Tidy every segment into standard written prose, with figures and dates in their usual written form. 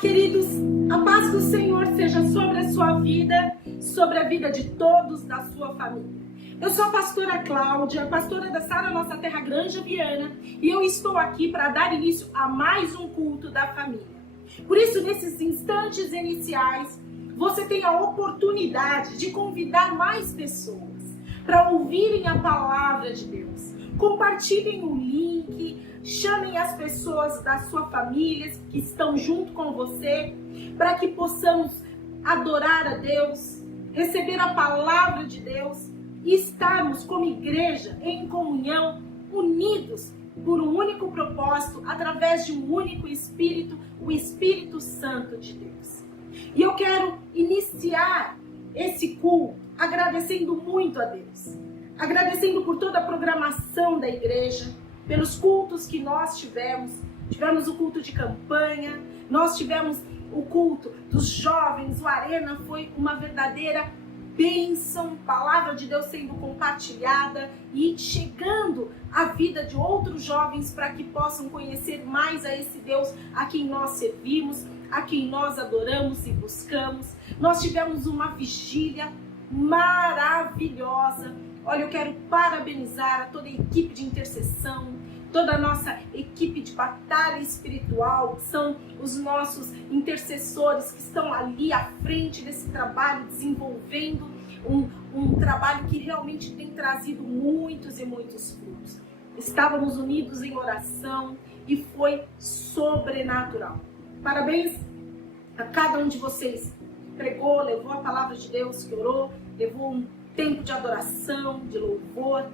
Queridos, a paz do Senhor seja sobre a sua vida, sobre a vida de todos da sua família. Eu sou a pastora Cláudia, pastora da Sara Nossa Terra Granja Viana, e eu estou aqui para dar início a mais um culto da família. Por isso, nesses instantes iniciais, você tem a oportunidade de convidar mais pessoas para ouvirem a palavra de Deus. Compartilhem o link, chamem as pessoas da sua família que estão junto com você, para que possamos adorar a Deus, receber a palavra de Deus e estarmos como igreja em comunhão, unidos por um único propósito, através de um único Espírito, o Espírito Santo de Deus. E eu quero iniciar esse culto agradecendo muito a Deus, agradecendo por toda a programação da igreja, pelos cultos que nós tivemos o culto de campanha, nós tivemos o culto dos jovens, o Arena foi uma verdadeira bênção, palavra de Deus sendo compartilhada e chegando à vida de outros jovens para que possam conhecer mais a esse Deus a quem nós servimos, a quem nós adoramos e buscamos. Nós tivemos uma vigília maravilhosa. Olha, eu quero parabenizar a toda a equipe de intercessão, toda a nossa equipe de batalha espiritual, que são os nossos intercessores que estão ali à frente desse trabalho, desenvolvendo um trabalho que realmente tem trazido muitos e muitos frutos. Estávamos unidos em oração e foi sobrenatural. Parabéns a cada um de vocês que pregou, levou a palavra de Deus, que orou, levou um tempo de adoração, de louvor,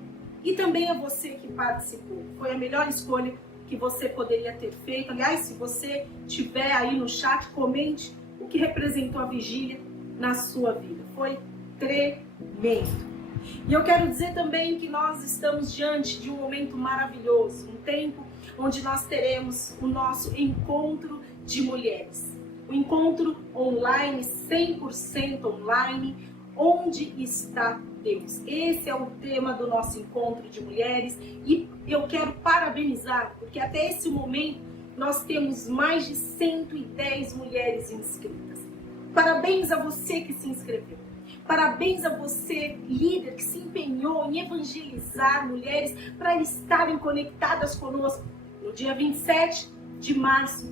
e também a você que participou. Foi a melhor escolha que você poderia ter feito. Aliás, se você tiver aí no chat, comente o que representou a vigília na sua vida. Foi tremendo. E eu quero dizer também que nós estamos diante de um momento maravilhoso, um tempo onde nós teremos o nosso encontro de mulheres. O encontro online, 100% online. Onde está Deus? Esse é o tema do nosso encontro de mulheres e eu quero parabenizar, porque até esse momento nós temos mais de 110 mulheres inscritas. Parabéns a você que se inscreveu. Parabéns a você, líder, que se empenhou em evangelizar mulheres para estarem conectadas conosco no dia 27 de março,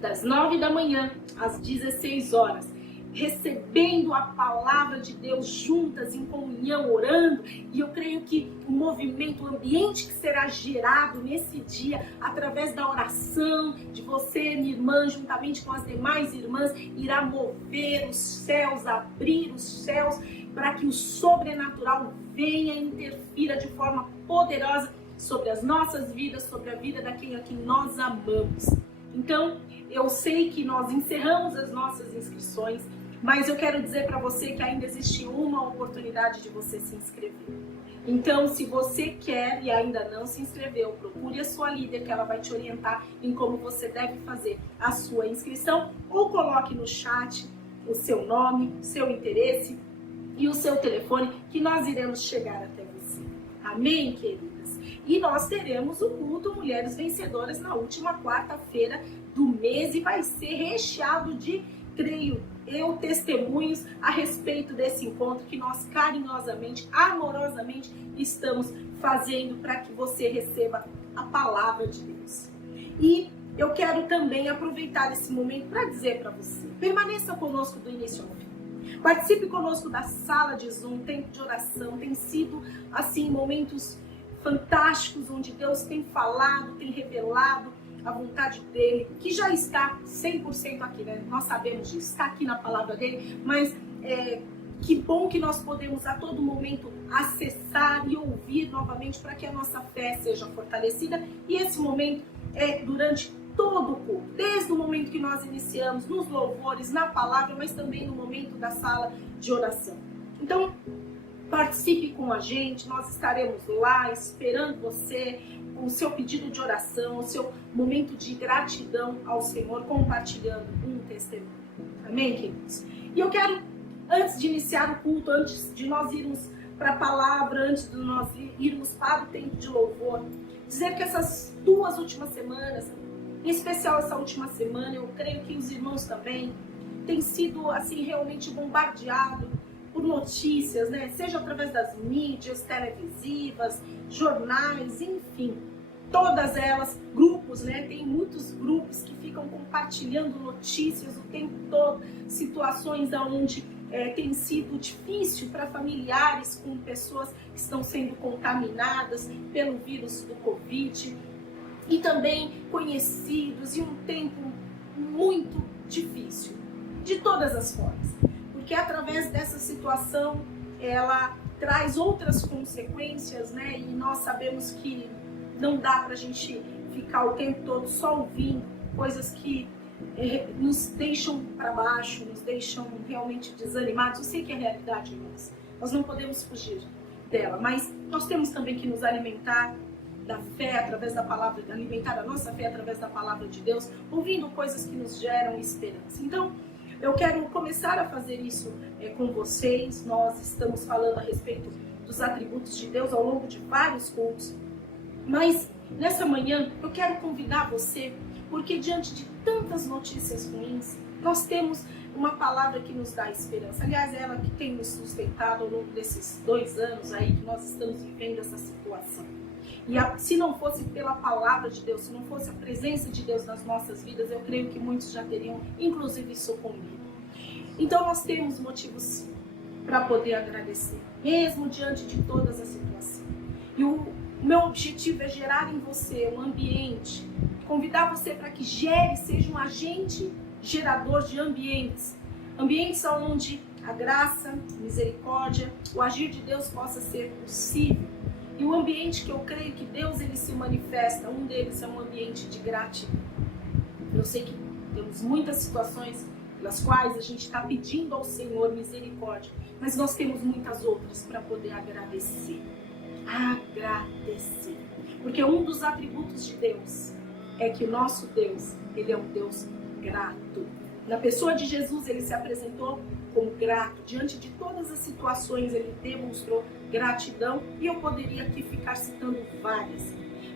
das 9 da manhã às 16 horas. Recebendo a palavra de Deus juntas, em comunhão, orando. E eu creio que o movimento, o ambiente que será gerado nesse dia, através da oração de você, minha irmã, juntamente com as demais irmãs, irá mover os céus, abrir os céus, para que o sobrenatural venha e interfira de forma poderosa sobre as nossas vidas, sobre a vida daquele a quem nós amamos. Então, eu sei que nós encerramos as nossas inscrições, mas eu quero dizer para você que ainda existe uma oportunidade de você se inscrever. Então, se você quer e ainda não se inscreveu, procure a sua líder, que ela vai te orientar em como você deve fazer a sua inscrição, ou coloque no chat o seu nome, o seu interesse e o seu telefone, que nós iremos chegar até você. Amém, queridas? E nós teremos o culto Mulheres Vencedoras na última quarta-feira do mês e vai ser recheado de, creio eu, testemunhos a respeito desse encontro que nós carinhosamente, amorosamente estamos fazendo para que você receba a palavra de Deus. E eu quero também aproveitar esse momento para dizer para você, permaneça conosco do início ao fim. Participe conosco da sala de Zoom, tempo de oração, tem sido assim momentos fantásticos, onde Deus tem falado, tem revelado a vontade dele, que já está 100% aqui, né? Nós sabemos disso, está aqui na palavra dele, mas que bom que nós podemos a todo momento acessar e ouvir novamente para que a nossa fé seja fortalecida. E esse momento é durante todo o culto, desde o momento que nós iniciamos, nos louvores, na palavra, mas também no momento da sala de oração. Então, participe com a gente, nós estaremos lá esperando você, com o seu pedido de oração, o seu momento de gratidão ao Senhor, compartilhando um testemunho. Amém, queridos? E eu quero, antes de iniciar o culto, antes de nós irmos para a palavra, antes de nós irmos para o tempo de louvor, dizer que essas 2 últimas semanas Em especial essa última semana, eu creio que os irmãos também têm sido assim realmente bombardeados por notícias, né? Seja através das mídias televisivas, jornais, enfim, todas elas, grupos, né? Tem muitos grupos que ficam compartilhando notícias o tempo todo, situações onde tem sido difícil para familiares com pessoas que estão sendo contaminadas pelo vírus do Covid, e também conhecidos, e um tempo muito difícil, de todas as formas, porque através dessa situação ela traz outras consequências, né? E nós sabemos que não dá para a gente ficar o tempo todo só ouvindo coisas que nos deixam para baixo, nos deixam realmente desanimados. Eu sei que é a realidade, irmãos, nós não podemos fugir dela, mas nós temos também que nos alimentar da fé através da palavra, alimentar a nossa fé através da palavra de Deus, ouvindo coisas que nos geram esperança. Então, eu quero começar a fazer isso com vocês. Nós estamos falando a respeito dos atributos de Deus ao longo de vários cultos, mas nessa manhã eu quero convidar você, porque diante de tantas notícias ruins, nós temos uma palavra que nos dá esperança. Aliás, é ela que tem nos sustentado ao longo desses 2 anos aí que nós estamos vivendo essa situação. E se não fosse pela palavra de Deus, se não fosse a presença de Deus nas nossas vidas, eu creio que muitos já teriam, inclusive, sucumbido. Então nós temos motivos para poder agradecer, mesmo diante de todas as situações. E o meu objetivo é gerar em você um ambiente, convidar você para que seja um agente gerador de ambientes onde a graça, a misericórdia, o agir de Deus possa ser possível. E o ambiente que eu creio que Deus ele se manifesta, um deles é um ambiente de gratidão. Eu sei que temos muitas situações pelas quais a gente está pedindo ao Senhor misericórdia, mas nós temos muitas outras para poder agradecer. Agradecer. Porque um dos atributos de Deus é que o nosso Deus, ele é um Deus grato. Na pessoa de Jesus, ele se apresentou como grato. Diante de todas as situações, ele demonstrou gratidão. E eu poderia aqui ficar citando várias.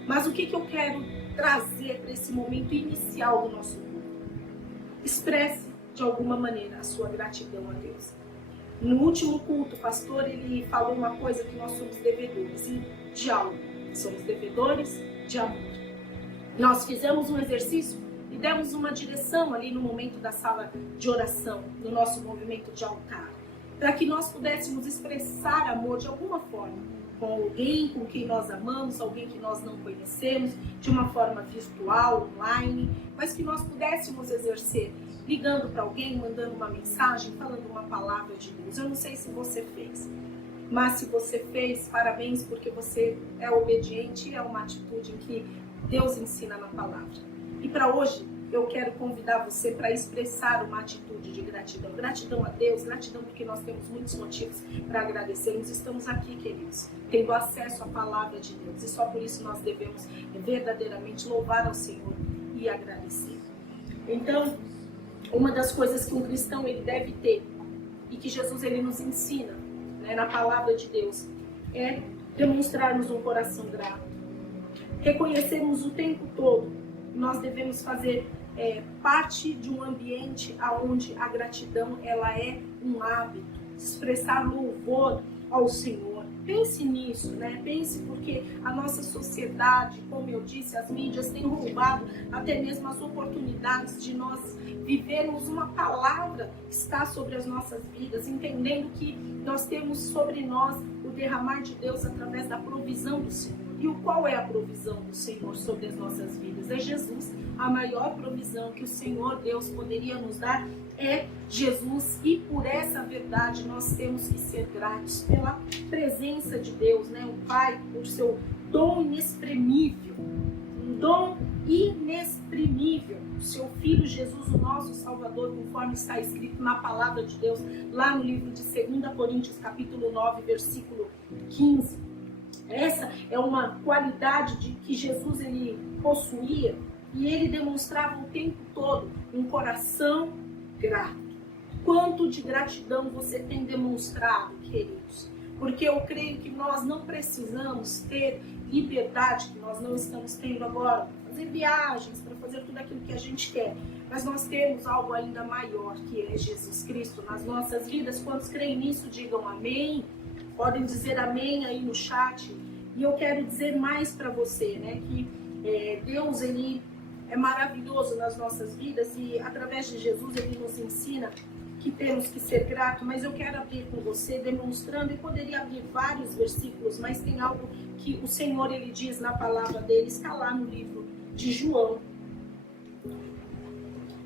Mas o que eu quero trazer para esse momento inicial do nosso culto? Expresse, de alguma maneira, a sua gratidão a Deus. No último culto, o pastor ele falou uma coisa, que nós somos devedores de algo. Somos devedores de amor. Nós fizemos um exercício e demos uma direção ali no momento da sala de oração, no nosso movimento de altar, para que nós pudéssemos expressar amor de alguma forma, com alguém com quem nós amamos, alguém que nós não conhecemos, de uma forma virtual, online, mas que nós pudéssemos exercer, ligando para alguém, mandando uma mensagem, falando uma palavra de Deus. Eu não sei se você fez, mas se você fez, parabéns, porque você é obediente e é uma atitude em que Deus ensina na palavra. E para hoje, eu quero convidar você para expressar uma atitude de gratidão. Gratidão a Deus, gratidão porque nós temos muitos motivos para agradecermos. Estamos aqui, queridos, tendo acesso à palavra de Deus. E só por isso nós devemos verdadeiramente louvar ao Senhor e agradecer. Então, uma das coisas que um cristão ele deve ter, e que Jesus ele nos ensina, né, na palavra de Deus, é demonstrarmos um coração grato. Reconhecermos o tempo todo. Nós devemos fazer parte de um ambiente onde a gratidão ela é um hábito, expressar louvor ao Senhor. Pense nisso, né? Pense porque a nossa sociedade, como eu disse, as mídias têm roubado até mesmo as oportunidades de nós vivermos uma palavra que está sobre as nossas vidas, entendendo que nós temos sobre nós o derramar de Deus através da provisão do Senhor. E qual é a provisão do Senhor sobre as nossas vidas? É Jesus. A maior provisão que o Senhor Deus poderia nos dar é Jesus. E por essa verdade nós temos que ser gratos pela presença de Deus, né? O Pai, por seu dom inexprimível. Um dom inexprimível. O seu Filho Jesus, o nosso Salvador, conforme está escrito na palavra de Deus, lá no livro de 2 Coríntios, capítulo 9, versículo 15. Essa é uma qualidade que Jesus ele possuía e ele demonstrava o tempo todo um coração grato. Quanto de gratidão você tem demonstrado, queridos? Porque eu creio que nós não precisamos ter liberdade, que nós não estamos tendo agora, fazer fazer viagens, para fazer tudo aquilo que a gente quer. Mas nós temos algo ainda maior, que é Jesus Cristo nas nossas vidas. Quantos creem nisso, digam amém. Podem dizer amém aí no chat. E eu quero dizer mais para você, né? Que Deus, Ele é maravilhoso nas nossas vidas e através de Jesus Ele nos ensina que temos que ser gratos. Mas eu quero abrir com você, demonstrando, e poderia abrir vários versículos, mas tem algo que o Senhor, Ele diz na palavra dele, está lá no livro de João.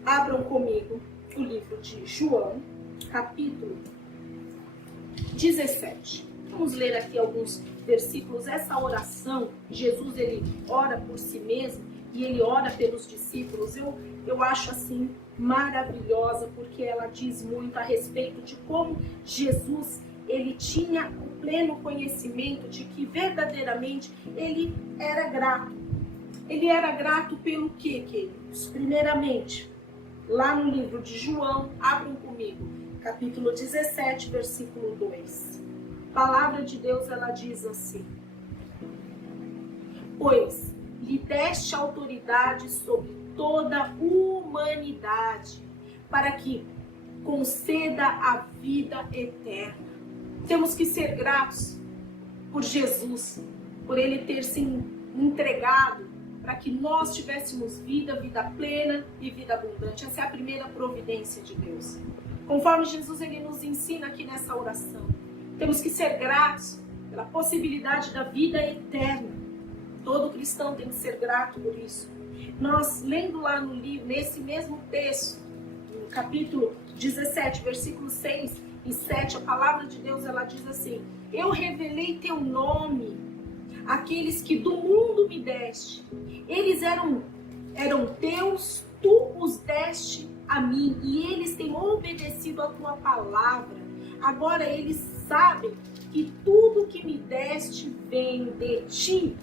Abram comigo o livro de João, capítulo 17. Vamos ler aqui alguns versículos. Essa oração, Jesus, ele ora por si mesmo e ele ora pelos discípulos. Eu acho assim maravilhosa, porque ela diz muito a respeito de como Jesus, ele tinha o pleno conhecimento de que verdadeiramente ele era grato. Ele era grato pelo quê, queridos? Primeiramente, lá no livro de João, abram comigo, capítulo 17, versículo 2. A palavra de Deus, ela diz assim: pois lhe deste autoridade sobre toda a humanidade, para que conceda a vida eterna. Temos que ser gratos por Jesus, por ele ter se entregado para que nós tivéssemos vida plena e vida abundante. Essa é a primeira providência de Deus. Conforme Jesus, ele nos ensina aqui nessa oração, temos que ser gratos pela possibilidade da vida eterna. Todo cristão tem que ser grato por isso. Nós, lendo lá no livro, nesse mesmo texto, no capítulo 17, versículos 6 e 7, a palavra de Deus, ela diz assim: eu revelei teu nome àqueles que do mundo me deste. Eles eram teus, tu os deste a mim, e eles têm obedecido a tua palavra. Agora eles sabem que tudo que me deste vem de ti.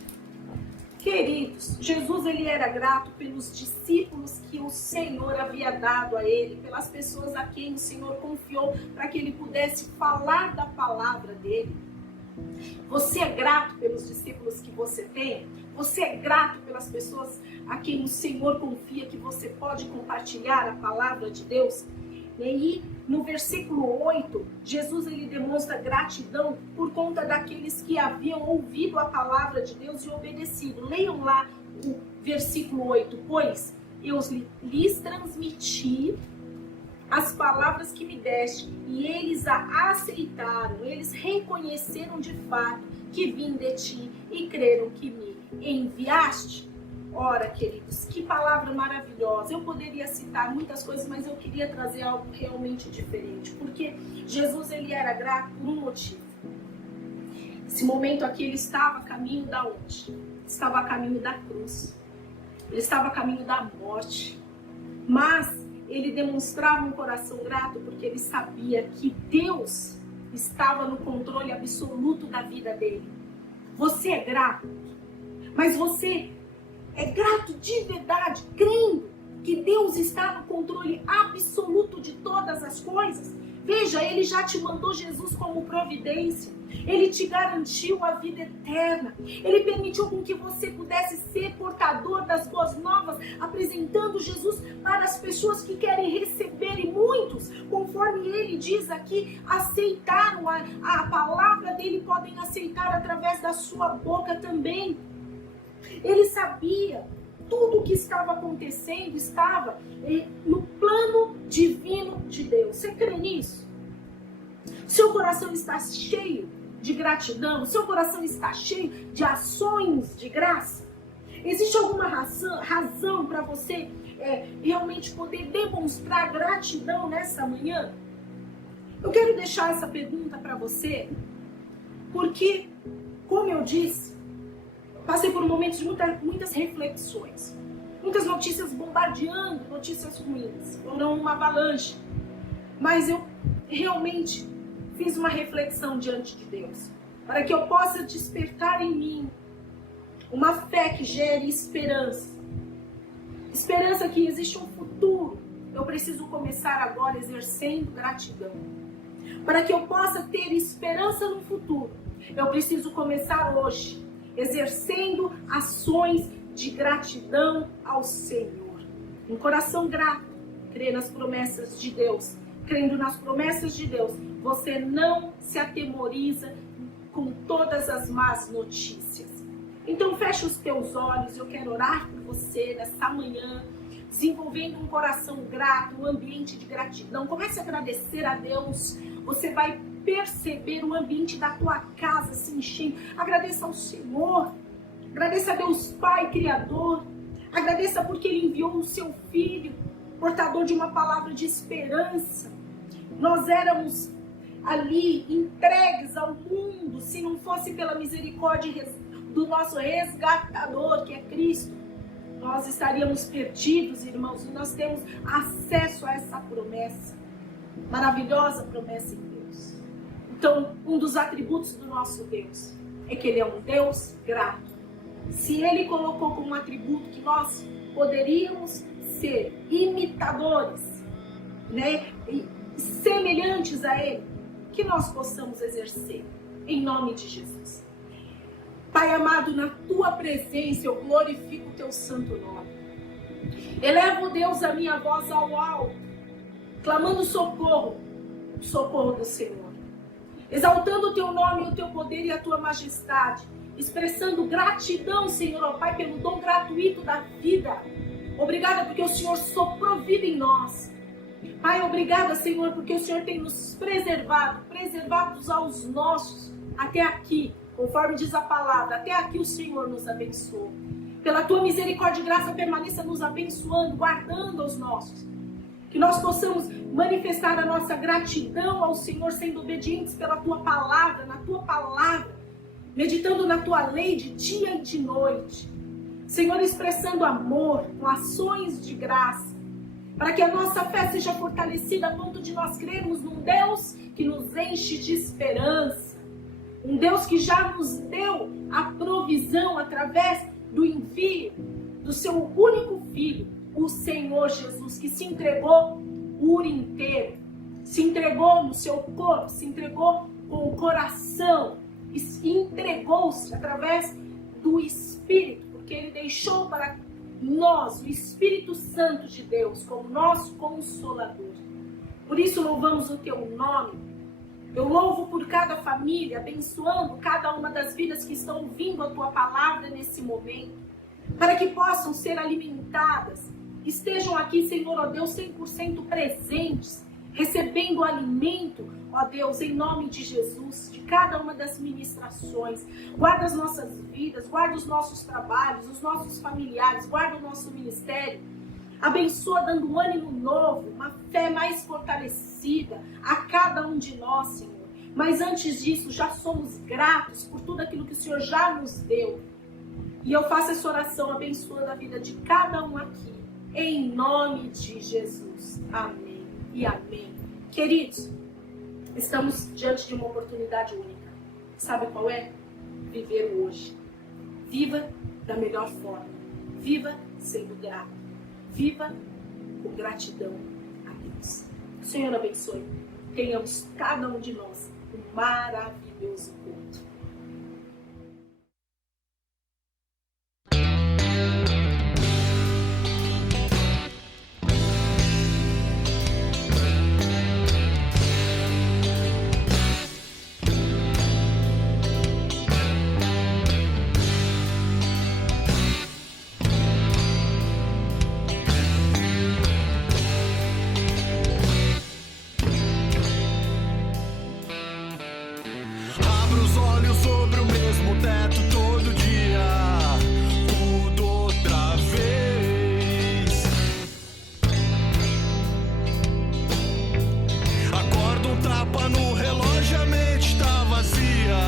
Queridos, Jesus, ele era grato pelos discípulos que o Senhor havia dado a ele, pelas pessoas a quem o Senhor confiou para que ele pudesse falar da palavra dele. Você é grato pelos discípulos que você tem? Você é grato pelas pessoas a quem o Senhor confia que você pode compartilhar a palavra de Deus? E aí, no versículo 8, Jesus, ele demonstra gratidão por conta daqueles que haviam ouvido a palavra de Deus e obedecido. Leiam lá o versículo 8. Pois eu lhes transmiti as palavras que me deste, e eles a aceitaram, eles reconheceram de fato que vim de ti e creram que me enviaste. Ora, queridos, que palavra maravilhosa. Eu poderia citar muitas coisas, mas eu queria trazer algo realmente diferente, porque Jesus, ele era grato por um motivo. Esse momento aqui, ele estava a caminho da onde? Estava a caminho da cruz. Ele estava a caminho da morte. Mas ele demonstrava um coração grato porque ele sabia que Deus estava no controle absoluto da vida dele. Você é grato, mas você é grato de verdade, crendo que Deus está no controle absoluto de todas as coisas? Veja, ele já te mandou Jesus como providência. Ele te garantiu a vida eterna. Ele permitiu com que você pudesse ser portador das boas novas, apresentando Jesus para as pessoas que querem receber. E muitos, conforme ele diz aqui, aceitaram a palavra dele, podem aceitar através da sua boca também. Ele sabia tudo o que estava acontecendo, estava no plano divino de Deus. Você crê nisso? Seu coração está cheio de gratidão? Seu coração está cheio de ações de graça? Existe alguma razão para você realmente poder demonstrar gratidão nessa manhã? Eu quero deixar essa pergunta para você, porque, como eu disse, passei por momentos de muitas reflexões. Muitas notícias bombardeando, notícias ruins. Foram uma avalanche. Mas eu realmente fiz uma reflexão diante de Deus, para que eu possa despertar em mim uma fé que gere esperança. Esperança que existe um futuro. Eu preciso começar agora exercendo gratidão. Para que eu possa ter esperança no futuro, eu preciso começar hoje exercendo ações de gratidão ao Senhor. Um coração grato, crê nas promessas de Deus. Crendo nas promessas de Deus, você não se atemoriza com todas as más notícias. Então fecha os teus olhos, eu quero orar por você nessa manhã, desenvolvendo um coração grato, um ambiente de gratidão. Comece a agradecer a Deus, você vai perceber o ambiente da tua casa se enchendo. Agradeça ao Senhor, agradeça a Deus Pai Criador, agradeça porque Ele enviou o seu Filho, portador de uma palavra de esperança. Nós éramos ali entregues ao mundo, se não fosse pela misericórdia do nosso resgatador, que é Cristo, nós estaríamos perdidos, irmãos, e nós temos acesso a essa promessa, maravilhosa promessa em Deus. Então, um dos atributos do nosso Deus é que Ele é um Deus grato. Se Ele colocou como atributo que nós poderíamos ser imitadores, né, e semelhantes a Ele, que nós possamos exercer, em nome de Jesus. Pai amado, na Tua presença eu glorifico o Teu santo nome. Elevo, Deus, a minha voz ao alto, clamando socorro, socorro do Senhor. Exaltando o Teu nome, o Teu poder e a Tua majestade, expressando gratidão, Senhor, ó Pai, pelo dom gratuito da vida. Obrigada porque o Senhor soprou vida em nós. Pai, obrigada, Senhor, porque o Senhor tem nos preservados aos nossos, até aqui, conforme diz a palavra, até aqui o Senhor nos abençoou. Pela Tua misericórdia e graça, permaneça nos abençoando, guardando os nossos. Que nós possamos manifestar a nossa gratidão ao Senhor, sendo obedientes pela Tua palavra, na Tua palavra, meditando na Tua lei de dia e de noite. Senhor, expressando amor, com ações de graça, para que a nossa fé seja fortalecida a ponto de nós crermos num Deus que nos enche de esperança. Um Deus que já nos deu a provisão através do envio do seu único Filho, o Senhor Jesus, que se entregou por inteiro, se entregou no seu corpo, se entregou com o coração, e entregou-se através do Espírito, porque Ele deixou para nós o Espírito Santo de Deus como nosso Consolador. Por isso louvamos o Teu nome. Eu louvo por cada família, abençoando cada uma das vidas que estão ouvindo a Tua palavra nesse momento, para que possam ser alimentadas, estejam aqui, Senhor, ó Deus, 100% presentes, recebendo o alimento, ó Deus, em nome de Jesus, de cada uma das ministrações. Guarda as nossas vidas, guarda os nossos trabalhos, os nossos familiares, guarda o nosso ministério. Abençoa dando um ânimo novo, uma fé mais fortalecida a cada um de nós, Senhor. Mas antes disso, já somos gratos por tudo aquilo que o Senhor já nos deu. E eu faço essa oração abençoando a vida de cada um aqui, em nome de Jesus. Amém e amém. Queridos, estamos diante de uma oportunidade única. Sabe qual é? Viver hoje. Viva da melhor forma. Viva sendo grato. Viva com gratidão a Deus. O Senhor abençoe. Tenhamos cada um de nós um maravilhoso culto. Sobre o mesmo teto todo dia, tudo outra vez. Acorda um tapa no relógio, a mente tá vazia.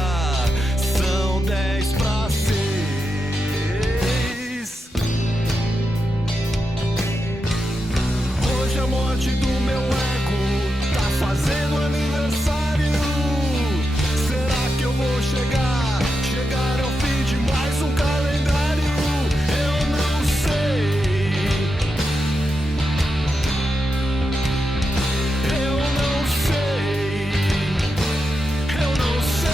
São 10:06. Hoje a morte do meu ego tá fazendo aniversário. Será que eu vou chegar ao fim de mais um calendário? Eu não sei. Eu não sei. Eu não sei.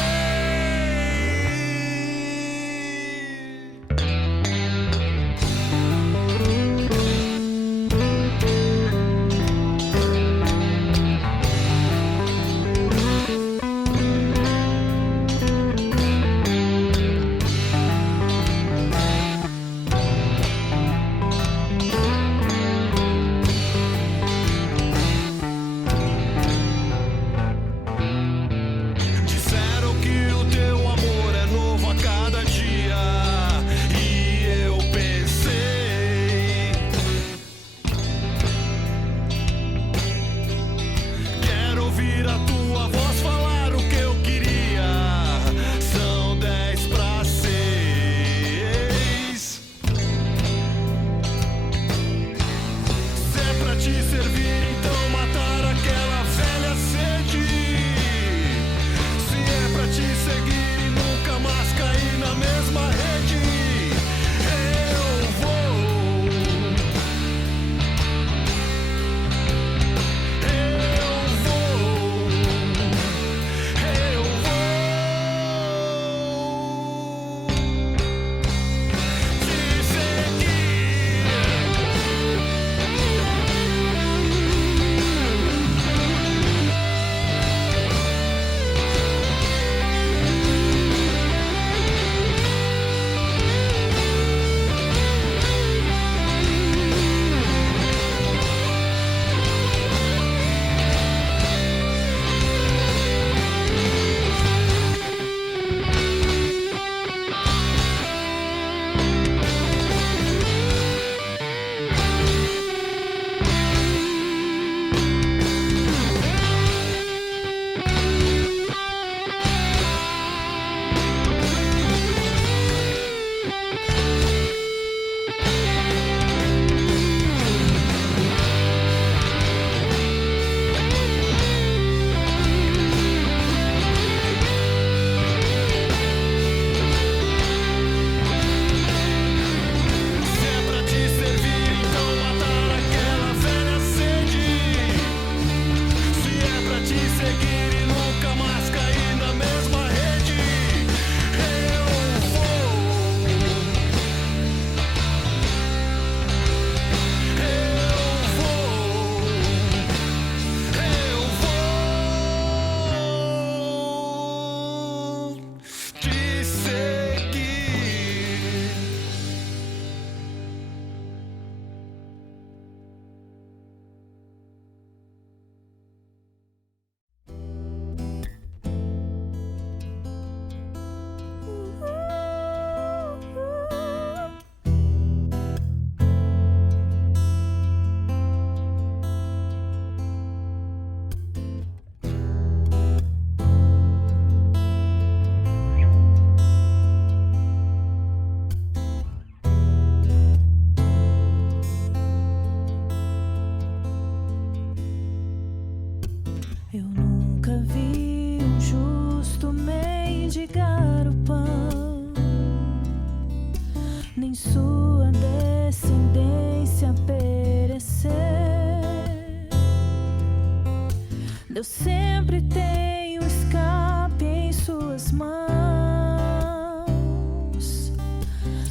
Deus sempre tem um escape em suas mãos.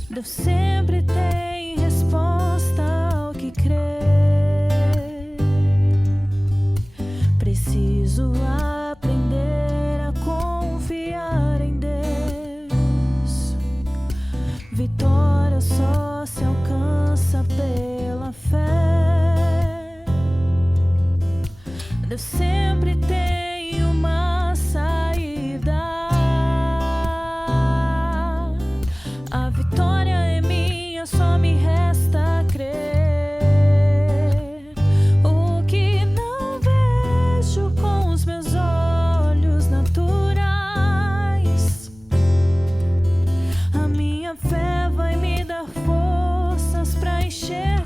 Deus sempre tem resposta ao que crê. Preciso aprender a confiar em Deus. Vitória só se alcança pela fé. Deus sempre tem uma saída. A vitória é minha, só me resta crer. O que não vejo com os meus olhos naturais, a minha fé vai me dar forças pra enxergar.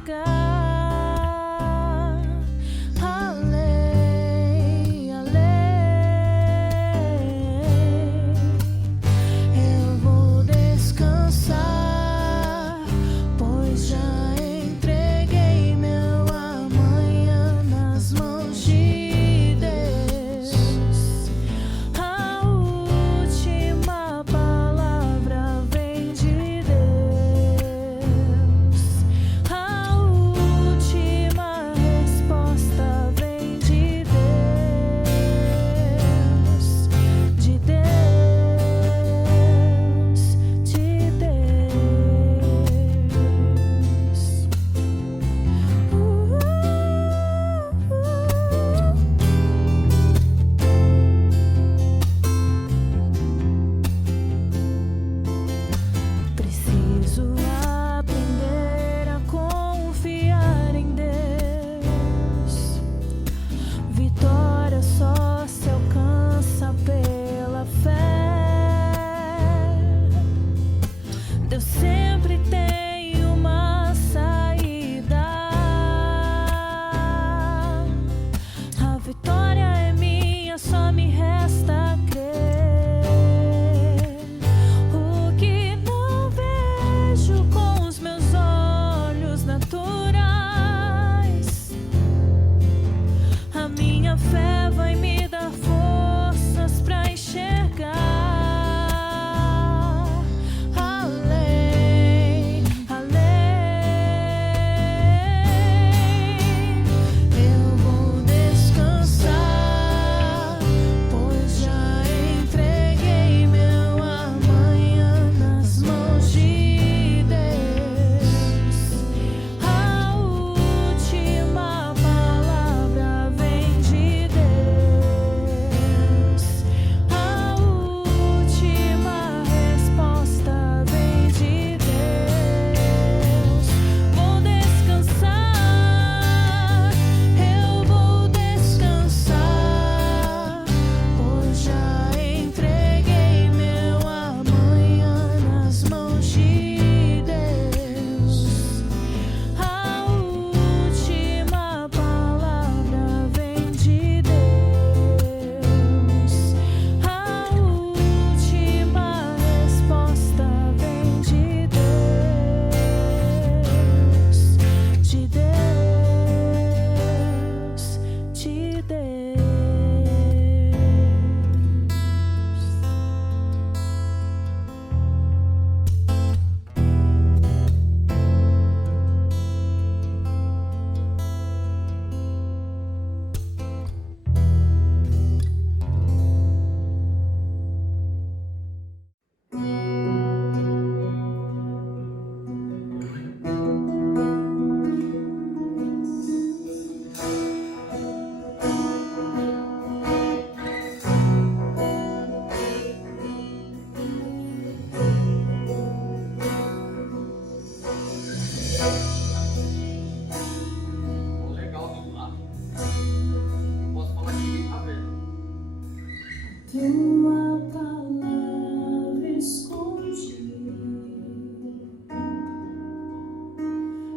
Tua palavra escondi,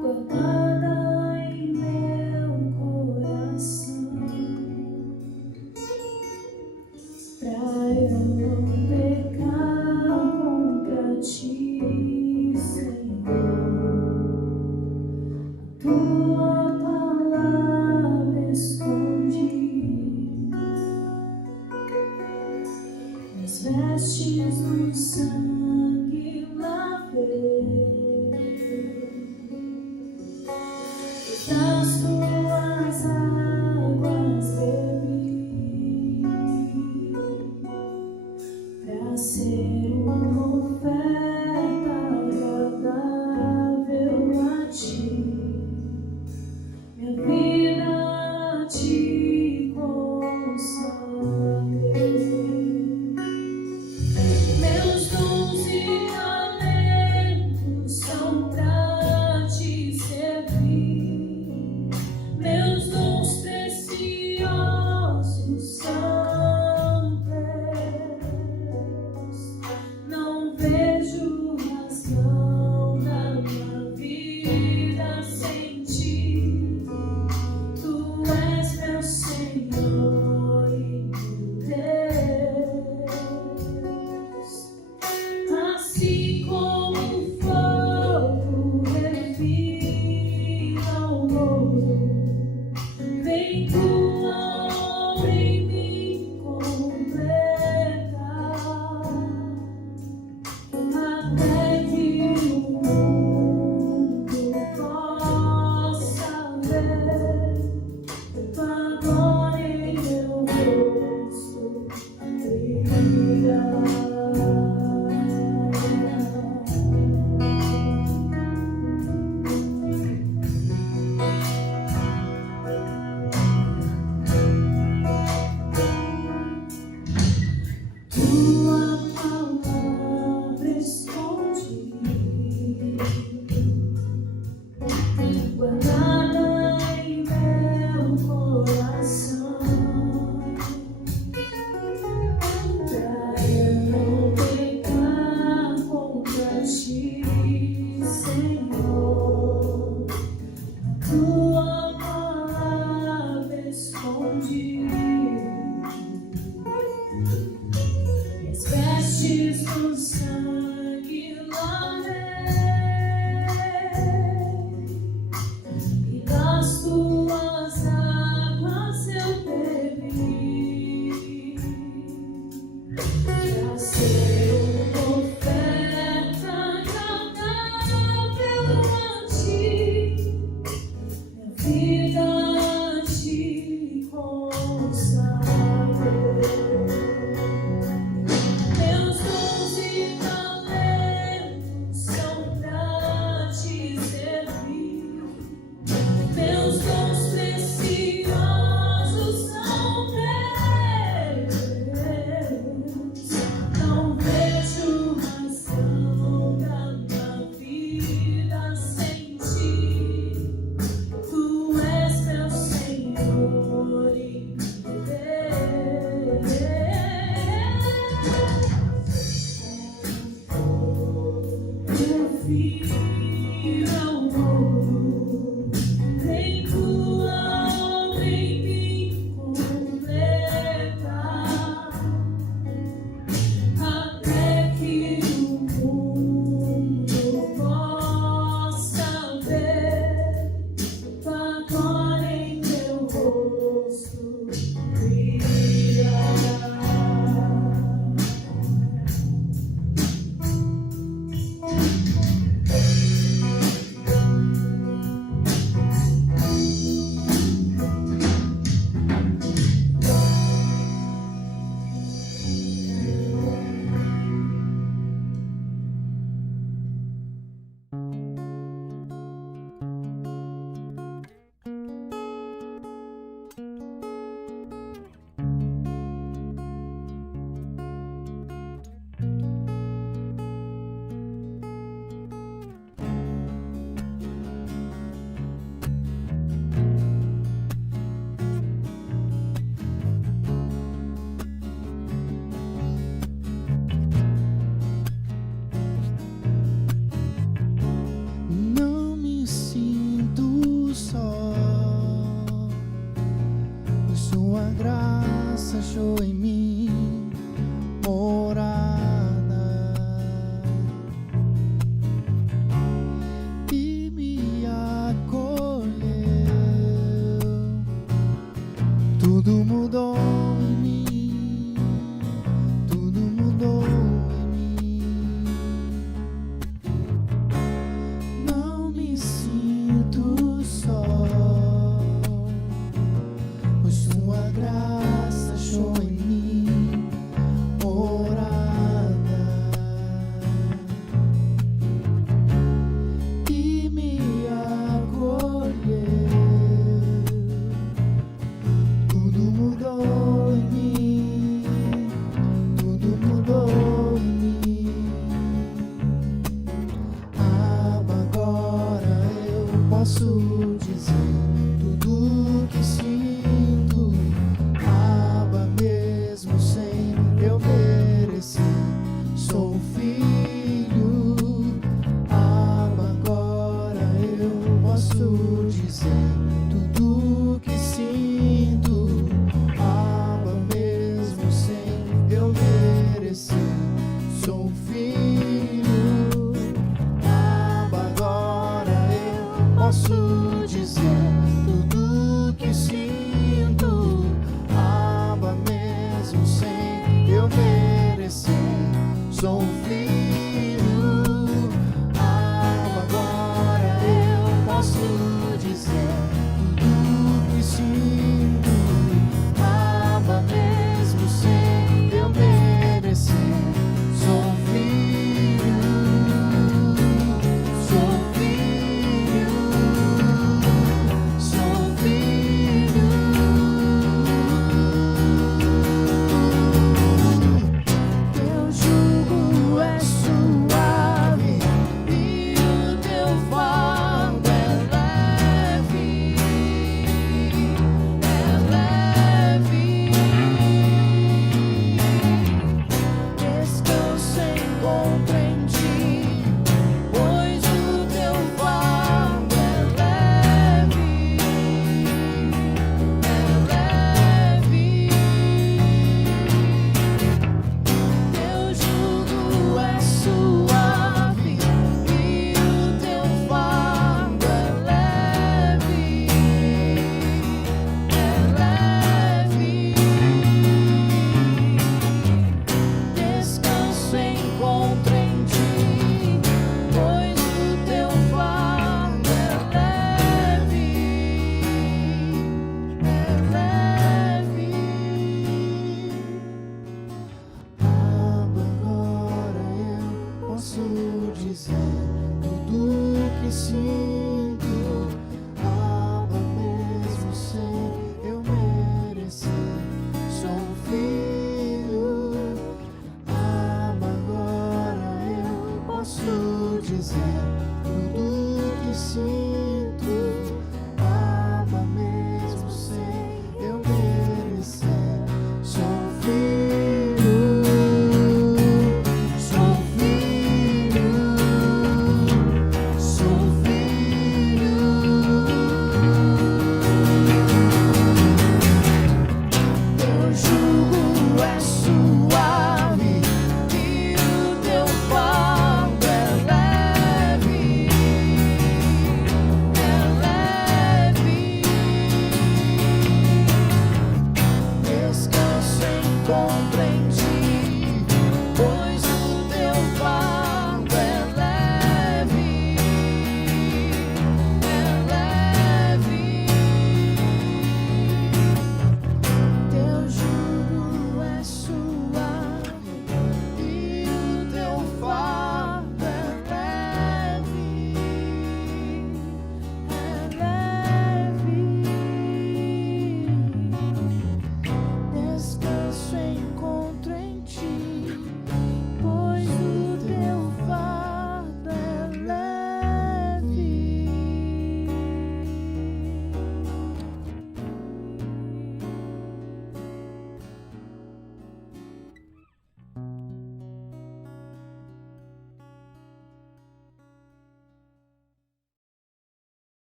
guardada em meu coração, pra eu não pecar contra ti, Senhor. Tua palavra escondi, Vem tua obra em mim completa, até que o mundo possa ver tua glória em meu rosto brilhar. Tua palavra escondi, guardada em meu coração, pra eu não pecar contra ti, Senhor. Tua palavra escondi, minhas vestes com sangue lavei, e das tuas águas eu bebi, pra ser uma oferta agradável a ti, minha vida a ti consagrei. Meus dons e talentos são pra te servir, meus dons preciosos são teus. Não vejo razão da minha vida sem ti. Tu és meu Senhor e Deus. Meu filho amor, vem tua obra em mim completa, até que o mundo possa ver tua glória em teu rosto brilhar. Não me sinto só, sua graça achou em mim morada e me acolheu. Tudo mudou em mim, tudo mudou em mim. Não me sinto só, pois sua graça achou em mim morada e me acolheu. Tudo mudou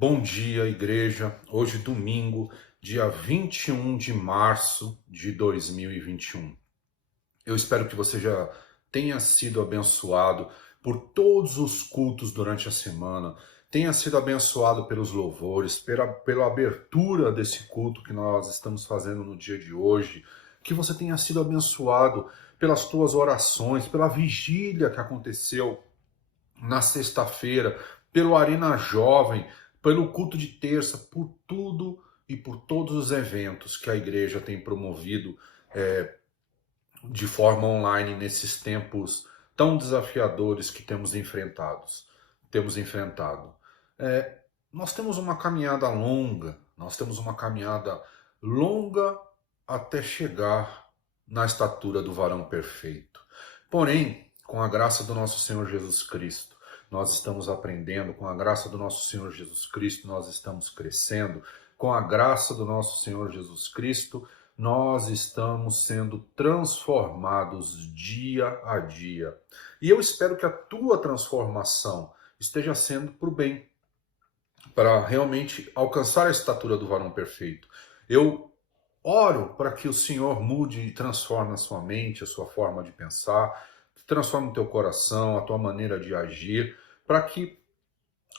Bom dia, igreja. Hoje, domingo, dia 21 de março de 2021. Eu espero que você já tenha sido abençoado por todos os cultos durante a semana, tenha sido abençoado pelos louvores, pela abertura desse culto que nós estamos fazendo no dia de hoje, que você tenha sido abençoado pelas tuas orações, pela vigília que aconteceu na sexta-feira, pelo Arena Jovem, pelo culto de terça, por tudo e por todos os eventos que a igreja tem promovido de forma online nesses tempos tão desafiadores que temos enfrentado. Nós temos uma caminhada longa até chegar na estatura do varão perfeito. Porém, com a graça do nosso Senhor Jesus Cristo, nós estamos aprendendo, com a graça do nosso Senhor Jesus Cristo, nós estamos crescendo, com a graça do nosso Senhor Jesus Cristo, nós estamos sendo transformados dia a dia. E eu espero que a tua transformação esteja sendo para o bem, para realmente alcançar a estatura do varão perfeito. Eu oro para que o Senhor mude e transforme a sua mente, a sua forma de pensar, transforme o teu coração, a tua maneira de agir, para que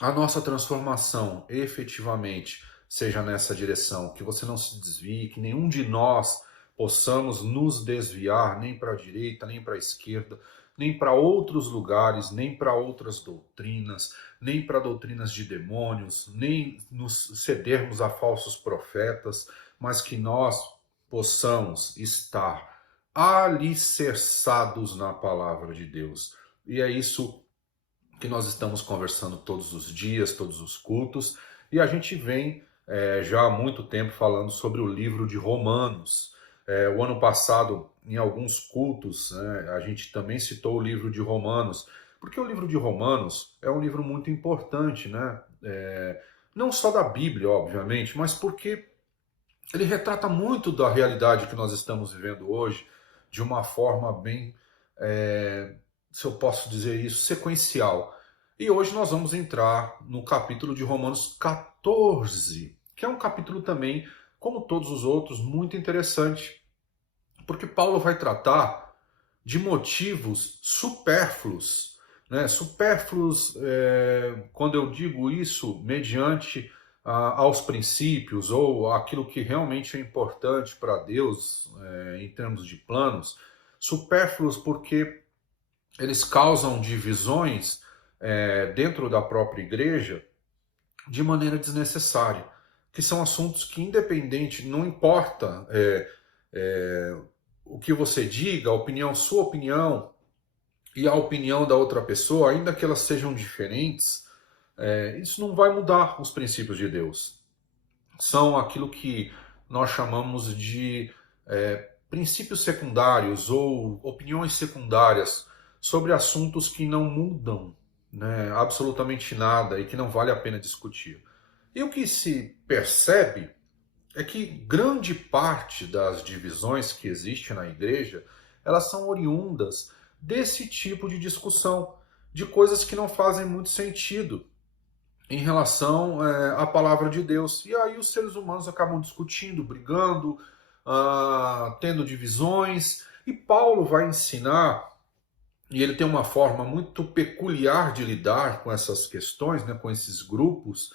a nossa transformação efetivamente seja nessa direção, que você não se desvie, que nenhum de nós possamos nos desviar nem para a direita, nem para a esquerda, nem para outros lugares, nem para outras doutrinas, nem para doutrinas de demônios, nem nos cedermos a falsos profetas, mas que nós possamos estar alicerçados na palavra de Deus. E é isso que nós estamos conversando todos os dias, todos os cultos, e a gente vem já há muito tempo falando sobre o livro de Romanos. O ano passado, em alguns cultos, a gente também citou o livro de Romanos, porque o livro de Romanos é um livro muito importante, não só da Bíblia, obviamente, mas porque ele retrata muito da realidade que nós estamos vivendo hoje, de uma forma bem, se eu posso dizer isso, sequencial. E hoje nós vamos entrar no capítulo de Romanos 14, que é um capítulo também, como todos os outros, muito interessante, porque Paulo vai tratar de motivos supérfluos, supérfluos, quando eu digo isso, mediante aos princípios ou aquilo que realmente é importante para Deus em termos de planos, supérfluos porque eles causam divisões dentro da própria igreja de maneira desnecessária, que são assuntos que, independente, não importa o que você diga, sua opinião e a opinião da outra pessoa, ainda que elas sejam diferentes, isso não vai mudar os princípios de Deus. São aquilo que nós chamamos de princípios secundários ou opiniões secundárias sobre assuntos que não mudam absolutamente nada e que não vale a pena discutir. E o que se percebe é que grande parte das divisões que existem na igreja, elas são oriundas desse tipo de discussão, de coisas que não fazem muito sentido em relação à palavra de Deus. E aí os seres humanos acabam discutindo, brigando, tendo divisões. E Paulo vai ensinar, e ele tem uma forma muito peculiar de lidar com essas questões, com esses grupos,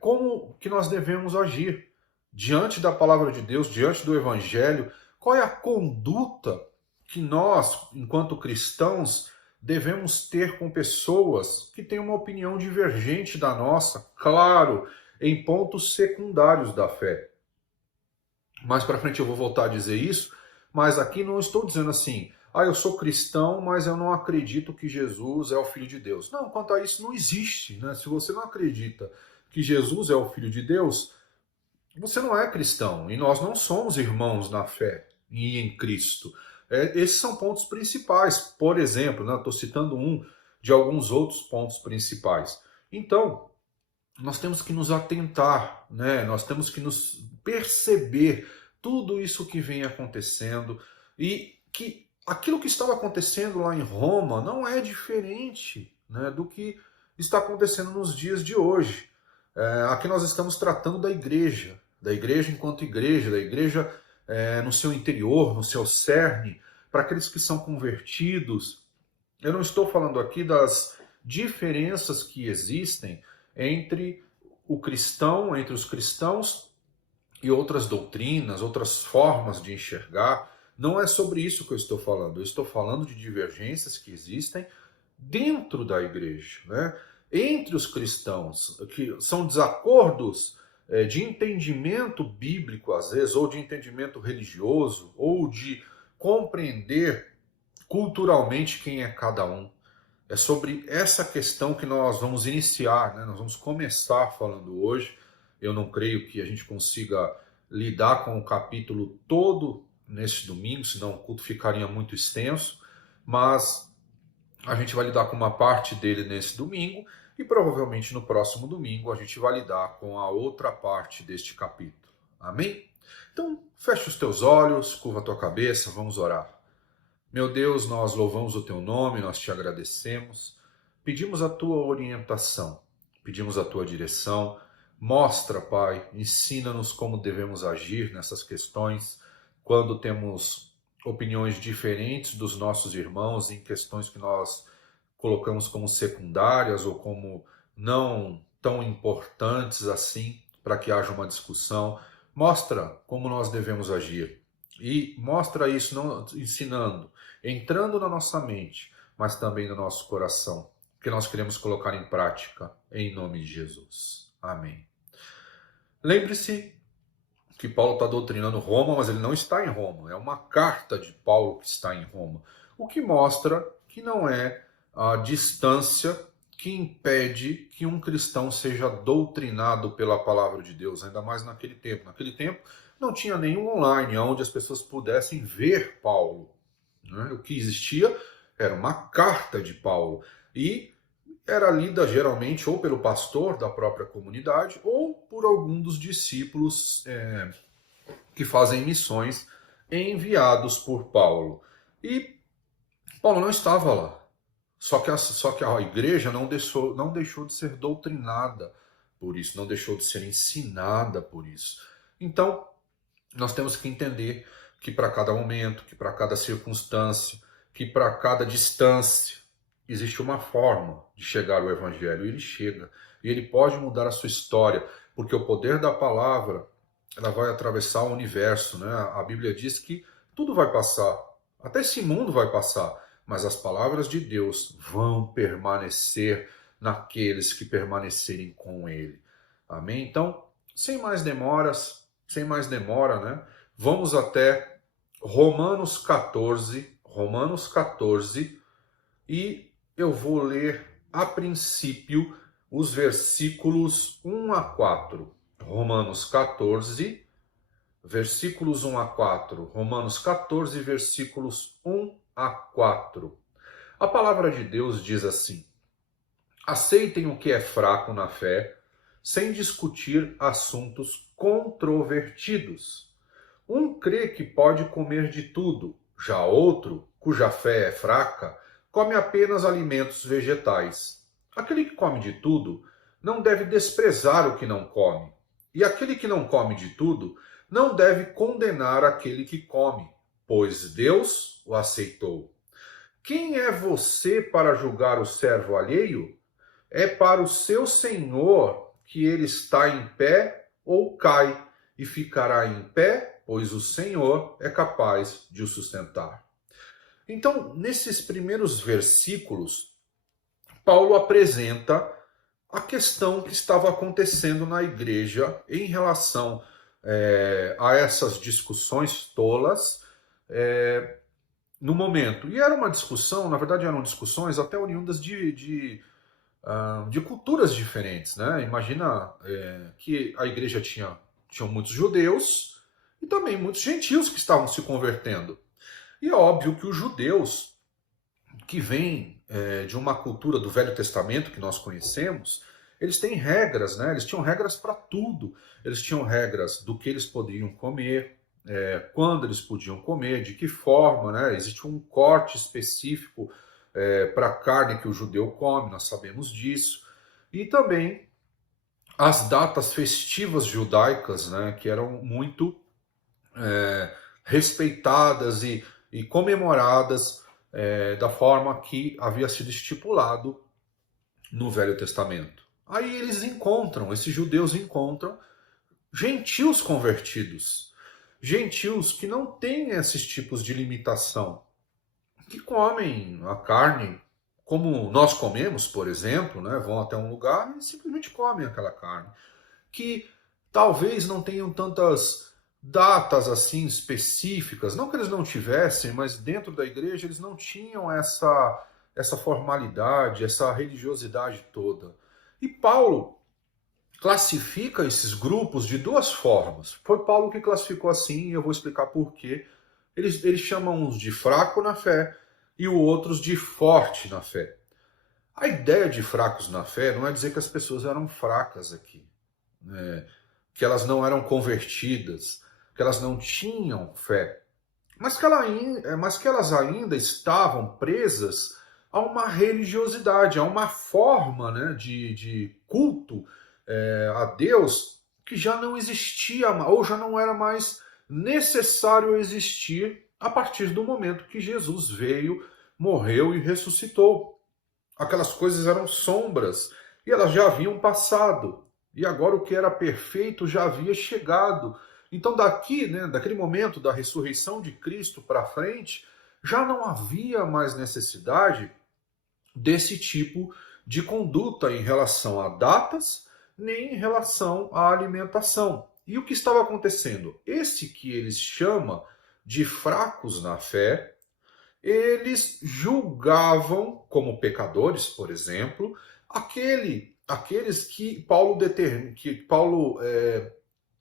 como que nós devemos agir diante da palavra de Deus, diante do Evangelho. Qual é a conduta que nós, enquanto cristãos, devemos ter com pessoas que têm uma opinião divergente da nossa, claro, em pontos secundários da fé. Mais para frente eu vou voltar a dizer isso, mas aqui não estou dizendo assim, eu sou cristão, mas eu não acredito que Jesus é o Filho de Deus. Não, quanto a isso não existe. Se você não acredita que Jesus é o Filho de Deus, você não é cristão, e nós não somos irmãos na fé e em Cristo. Esses são pontos principais. Por exemplo, estou citando um de alguns outros pontos principais. Então, nós temos que nos atentar, nós temos que nos perceber tudo isso que vem acontecendo e que aquilo que estava acontecendo lá em Roma não é diferente do que está acontecendo nos dias de hoje. Aqui nós estamos tratando da igreja enquanto igreja, da igreja no seu interior, no seu cerne, para aqueles que são convertidos. Eu não estou falando aqui das diferenças que existem entre entre os cristãos e outras doutrinas, outras formas de enxergar. Não é sobre isso que eu estou falando. Eu estou falando de divergências que existem dentro da igreja, né? Entre os cristãos, que são desacordos de entendimento bíblico, às vezes, ou de entendimento religioso, ou de compreender culturalmente quem é cada um. É sobre essa questão que nós vamos iniciar, né? Nós vamos começar falando hoje. Eu não creio que a gente consiga lidar com o capítulo todo nesse domingo, senão o culto ficaria muito extenso, mas a gente vai lidar com uma parte dele nesse domingo e provavelmente no próximo domingo a gente vai lidar com a outra parte deste capítulo. Amém? Então, fecha os teus olhos, curva a tua cabeça, vamos orar. Meu Deus, nós louvamos o teu nome, nós te agradecemos, pedimos a tua orientação, pedimos a tua direção. Mostra, Pai, ensina-nos como devemos agir nessas questões, quando temos opiniões diferentes dos nossos irmãos em questões que nós colocamos como secundárias ou como não tão importantes assim, para que haja uma discussão. Mostra como nós devemos agir. E mostra isso não ensinando, entrando na nossa mente, mas também no nosso coração, que nós queremos colocar em prática, em nome de Jesus. Amém. Lembre-se que Paulo está doutrinando Roma, mas ele não está em Roma. É uma carta de Paulo que está em Roma. O que mostra que não é a distância que impede que um cristão seja doutrinado pela palavra de Deus, ainda mais naquele tempo. Naquele tempo não tinha nenhum online onde as pessoas pudessem ver Paulo, né? O que existia era uma carta de Paulo e era lida geralmente ou pelo pastor da própria comunidade ou por algum dos discípulos que fazem missões enviados por Paulo. E Paulo não estava lá. Só que a igreja não deixou de ser doutrinada por isso, não deixou de ser ensinada por isso. Então, nós temos que entender que para cada momento, que para cada circunstância, que para cada distância, existe uma forma de chegar ao Evangelho. E ele chega. E ele pode mudar a sua história, porque o poder da palavra, ela vai atravessar o universo, né? A Bíblia diz que tudo vai passar. Até esse mundo vai passar. Mas as palavras de Deus vão permanecer naqueles que permanecerem com ele. Amém? Então, sem mais demora, né? Vamos até Romanos 14, e eu vou ler a princípio os versículos 1 a 4. Romanos 14, versículos 1 a 4. Romanos 14, versículos 1 a 4. A palavra de Deus diz assim: aceitem o que é fraco na fé, sem discutir assuntos controvertidos. Um crê que pode comer de tudo, já outro, cuja fé é fraca, come apenas alimentos vegetais. Aquele que come de tudo não deve desprezar o que não come, e aquele que não come de tudo não deve condenar aquele que come, pois Deus o aceitou. Quem é você para julgar o servo alheio? É para o seu Senhor que ele está em pé ou cai, e ficará em pé, pois o Senhor é capaz de o sustentar. Então, nesses primeiros versículos, Paulo apresenta a questão que estava acontecendo na igreja em relação a essas discussões tolas no momento. E era uma discussão, na verdade eram discussões até oriundas de culturas diferentes, né? Imagina que a igreja tinha muitos judeus e também muitos gentios que estavam se convertendo. E é óbvio que os judeus, que vêm de uma cultura do Velho Testamento que nós conhecemos, eles têm regras, né? Eles tinham regras para tudo. Eles tinham regras do que eles poderiam comer, quando eles podiam comer, de que forma, né? Existe um corte específico para a carne que o judeu come, nós sabemos disso. E também as datas festivas judaicas, né, que eram muito respeitadas e comemoradas da forma que havia sido estipulado no Velho Testamento. Aí esses judeus encontram gentios convertidos, gentios que não têm esses tipos de limitação, que comem a carne como nós comemos, por exemplo, né? Vão até um lugar e simplesmente comem aquela carne, que talvez não tenham tantas datas assim específicas, não que eles não tivessem, mas dentro da igreja eles não tinham essa formalidade, essa religiosidade toda. E Paulo classifica esses grupos de duas formas. Foi Paulo que classificou assim, e eu vou explicar por quê. Eles chamam uns de fraco na fé e outros de forte na fé. A ideia de fracos na fé não é dizer que as pessoas eram fracas aqui, né? Que elas não eram convertidas, que elas não tinham fé, mas que elas ainda estavam presas a uma religiosidade, a uma forma, né, de culto a Deus que já não existia, ou já não era mais necessário existir a partir do momento que Jesus veio, morreu e ressuscitou. Aquelas coisas eram sombras e elas já haviam passado. E agora o que era perfeito já havia chegado. Então daquele momento da ressurreição de Cristo para frente, já não havia mais necessidade desse tipo de conduta em relação a datas, nem em relação à alimentação. E o que estava acontecendo? Esse que eles chamam de fracos na fé, eles julgavam como pecadores, por exemplo, aqueles que Paulo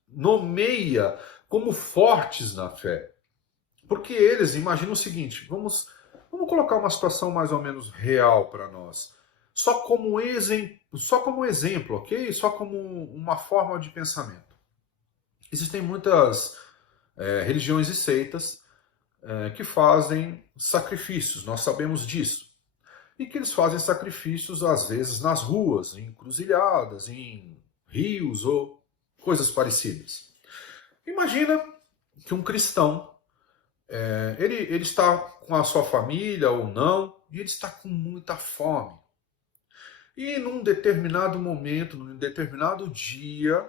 nomeia como fortes na fé. Porque eles imaginam o seguinte, vamos colocar uma situação mais ou menos real para nós. Só como exemplo, ok? Só como uma forma de pensamento. Existem muitas religiões e seitas que fazem sacrifícios, nós sabemos disso. E que eles fazem sacrifícios, às vezes, nas ruas, em encruzilhadas, em rios ou coisas parecidas. Imagina que um cristão, ele está com a sua família ou não, e ele está com muita fome. E num determinado momento, num determinado dia,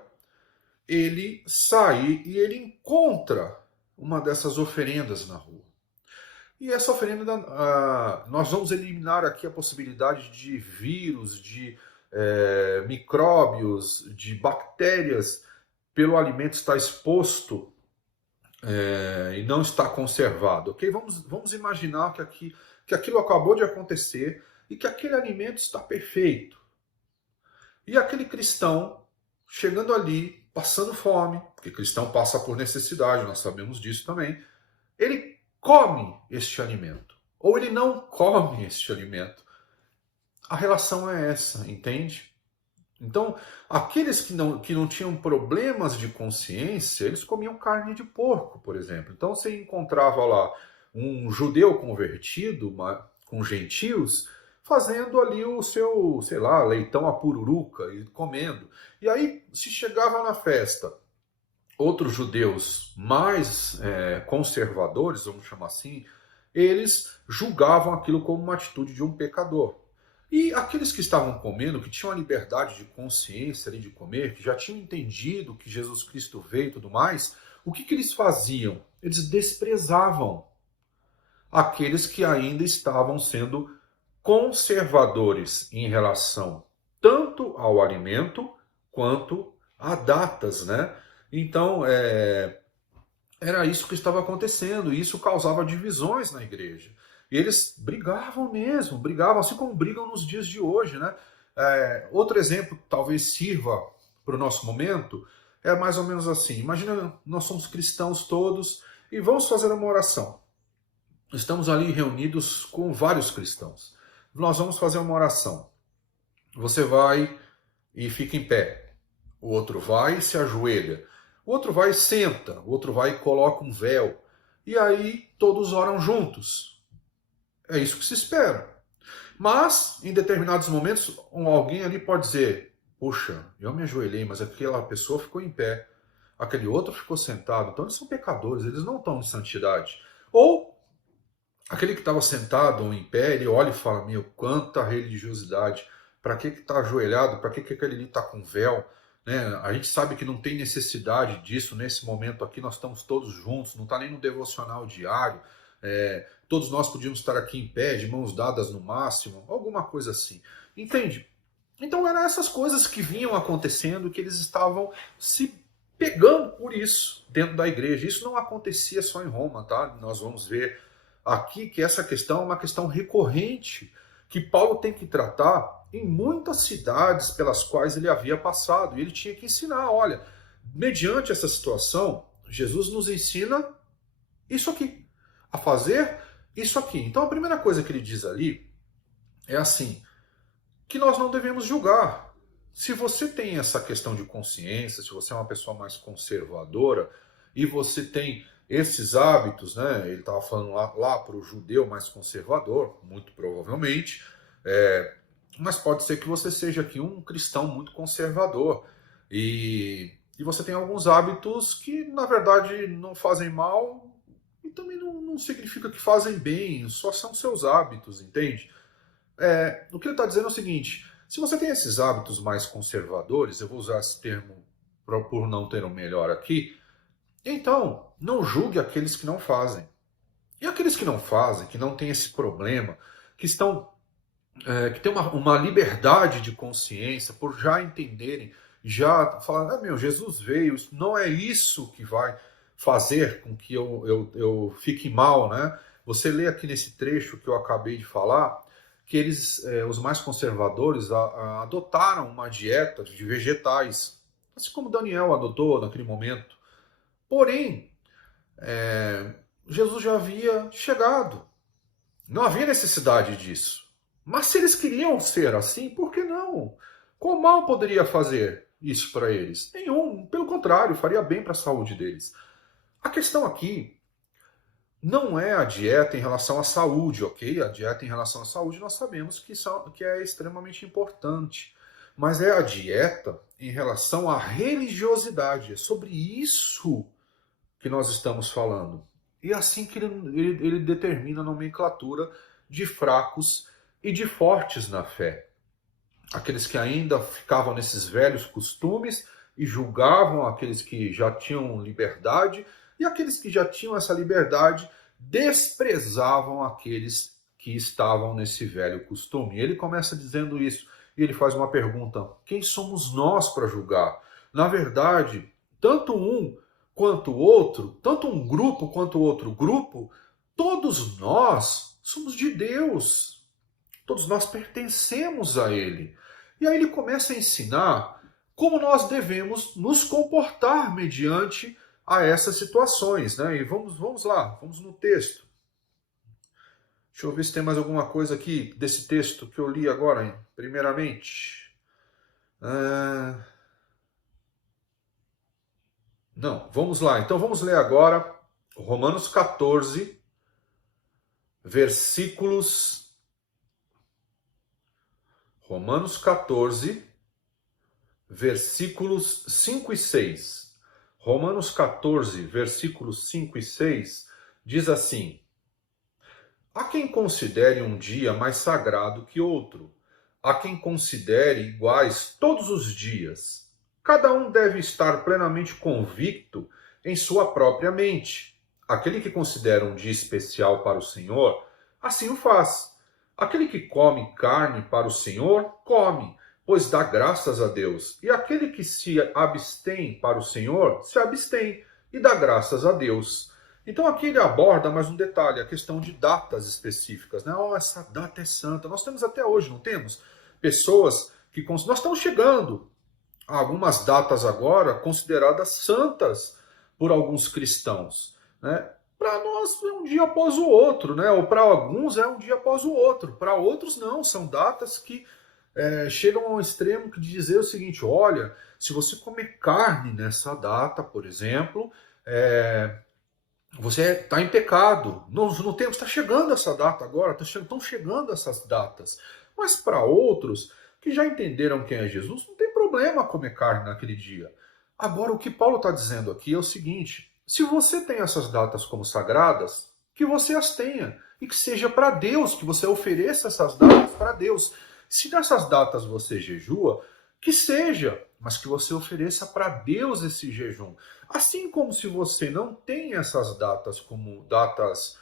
ele sai e ele encontra uma dessas oferendas na rua. E essa oferenda, nós vamos eliminar aqui a possibilidade de vírus, de micróbios, de bactérias pelo alimento estar exposto e não está conservado. Okay? Vamos imaginar que aquilo acabou de acontecer e que aquele alimento está perfeito. E aquele cristão, chegando ali, passando fome, porque cristão passa por necessidade, nós sabemos disso também, ele come este alimento, ou ele não come este alimento. A relação é essa, entende? Então, aqueles que não tinham problemas de consciência, eles comiam carne de porco, por exemplo. Então, você encontrava lá um judeu convertido, com gentios, fazendo ali o seu, sei lá, leitão à pururuca e comendo. E aí, se chegava na festa, outros judeus mais conservadores, vamos chamar assim, eles julgavam aquilo como uma atitude de um pecador. E aqueles que estavam comendo, que tinham a liberdade de consciência ali de comer, que já tinham entendido que Jesus Cristo veio e tudo mais, o que eles faziam? Eles desprezavam aqueles que ainda estavam sendo conservadores em relação tanto ao alimento quanto a datas, né? Então, era isso que estava acontecendo, e isso causava divisões na igreja. E eles brigavam mesmo, assim como brigam nos dias de hoje, né? Outro exemplo que talvez sirva para o nosso momento é mais ou menos assim. Imagina, nós somos cristãos todos e vamos fazer uma oração. Estamos ali reunidos com vários cristãos. Nós vamos fazer uma oração. Você vai e fica em pé. O outro vai e se ajoelha. O outro vai e senta. O outro vai e coloca um véu. E aí todos oram juntos. É isso que se espera. Mas, em determinados momentos, alguém ali pode dizer, Puxa, eu me ajoelhei, mas aquela pessoa ficou em pé, aquele outro ficou sentado, então eles são pecadores, eles não estão em santidade. Ou aquele que estava sentado ou em pé, ele olha e fala, meu, quanta religiosidade, para que está ajoelhado, para que aquele ali está com véu? Né? A gente sabe que não tem necessidade disso nesse momento aqui, nós estamos todos juntos, não está nem no devocional diário, todos nós podíamos estar aqui em pé, de mãos dadas no máximo, alguma coisa assim. Entende? Então eram essas coisas que vinham acontecendo, que eles estavam se pegando por isso dentro da igreja. Isso não acontecia só em Roma, tá? Nós vamos ver aqui que essa questão é uma questão recorrente, que Paulo tem que tratar em muitas cidades pelas quais ele havia passado. E ele tinha que ensinar, olha, mediante essa situação, Jesus nos ensina isso aqui, a fazer isso aqui. Então a primeira coisa que ele diz ali é assim, que nós não devemos julgar. Se você tem essa questão de consciência, se você é uma pessoa mais conservadora e você tem esses hábitos, né? Ele estava falando lá para o judeu mais conservador, muito provavelmente, mas pode ser que você seja aqui um cristão muito conservador e você tem alguns hábitos que na verdade não fazem mal e também não significa que fazem bem, só são seus hábitos, entende? O que ele está dizendo é o seguinte, se você tem esses hábitos mais conservadores, eu vou usar esse termo por não ter um melhor aqui, então não julgue aqueles que não fazem. E aqueles que não fazem, que não têm esse problema, que têm uma liberdade de consciência, por já entenderem, já falar, meu, Jesus veio, não é isso que vai fazer com que eu fique mal, né? Você lê aqui nesse trecho que eu acabei de falar, que eles, os mais conservadores, adotaram uma dieta de vegetais, assim como Daniel adotou naquele momento. Porém, Jesus já havia chegado. Não havia necessidade disso. Mas se eles queriam ser assim, por que não? Qual mal poderia fazer isso para eles? Nenhum. Pelo contrário, faria bem para a saúde deles. A questão aqui não é a dieta em relação à saúde, ok? A dieta em relação à saúde nós sabemos que é extremamente importante. Mas é a dieta em relação à religiosidade. É sobre isso que nós estamos falando. E é assim que ele determina a nomenclatura de fracos e de fortes na fé. Aqueles que ainda ficavam nesses velhos costumes e julgavam aqueles que já tinham liberdade, e aqueles que já tinham essa liberdade desprezavam aqueles que estavam nesse velho costume. E ele começa dizendo isso, e ele faz uma pergunta, quem somos nós para julgar? Na verdade, tanto um quanto o outro, tanto um grupo quanto o outro grupo, todos nós somos de Deus. Todos nós pertencemos a Ele. E aí ele começa a ensinar como nós devemos nos comportar mediante a essas situações, né? E vamos lá, vamos no texto. Deixa eu ver se tem mais alguma coisa aqui desse texto que eu li agora, hein? Primeiramente. Não, vamos lá. Então vamos ler agora Romanos 14, versículos... Romanos 14, versículos 5 e 6. Romanos 14, versículos 5 e 6, diz assim: há quem considere um dia mais sagrado que outro, há quem considere iguais todos os dias. Cada um deve estar plenamente convicto em sua própria mente. Aquele que considera um dia especial para o Senhor, assim o faz. Aquele que come carne para o Senhor, come, pois dá graças a Deus. E aquele que se abstém para o Senhor, se abstém e dá graças a Deus. Então aqui ele aborda mais um detalhe, a questão de datas específicas, né? Essa data é santa. Nós temos até hoje, não temos? Pessoas que... Nós estamos chegando a algumas datas agora consideradas santas por alguns cristãos, né? Para nós é um dia após o outro, né? Ou para alguns é um dia após o outro. Para outros não, são datas que chegam ao extremo de dizer o seguinte, olha, se você comer carne nessa data, por exemplo, você está em pecado. No tempo está chegando essa data agora, estão chegando essas datas. Mas para outros que já entenderam quem é Jesus, não tem problema problema comer carne naquele dia. Agora, o que Paulo está dizendo aqui é o seguinte: se você tem essas datas como sagradas, que você as tenha. E que seja para Deus, que você ofereça essas datas para Deus. Se nessas datas você jejua, que seja, mas que você ofereça para Deus esse jejum. Assim como se você não tem essas datas como datas,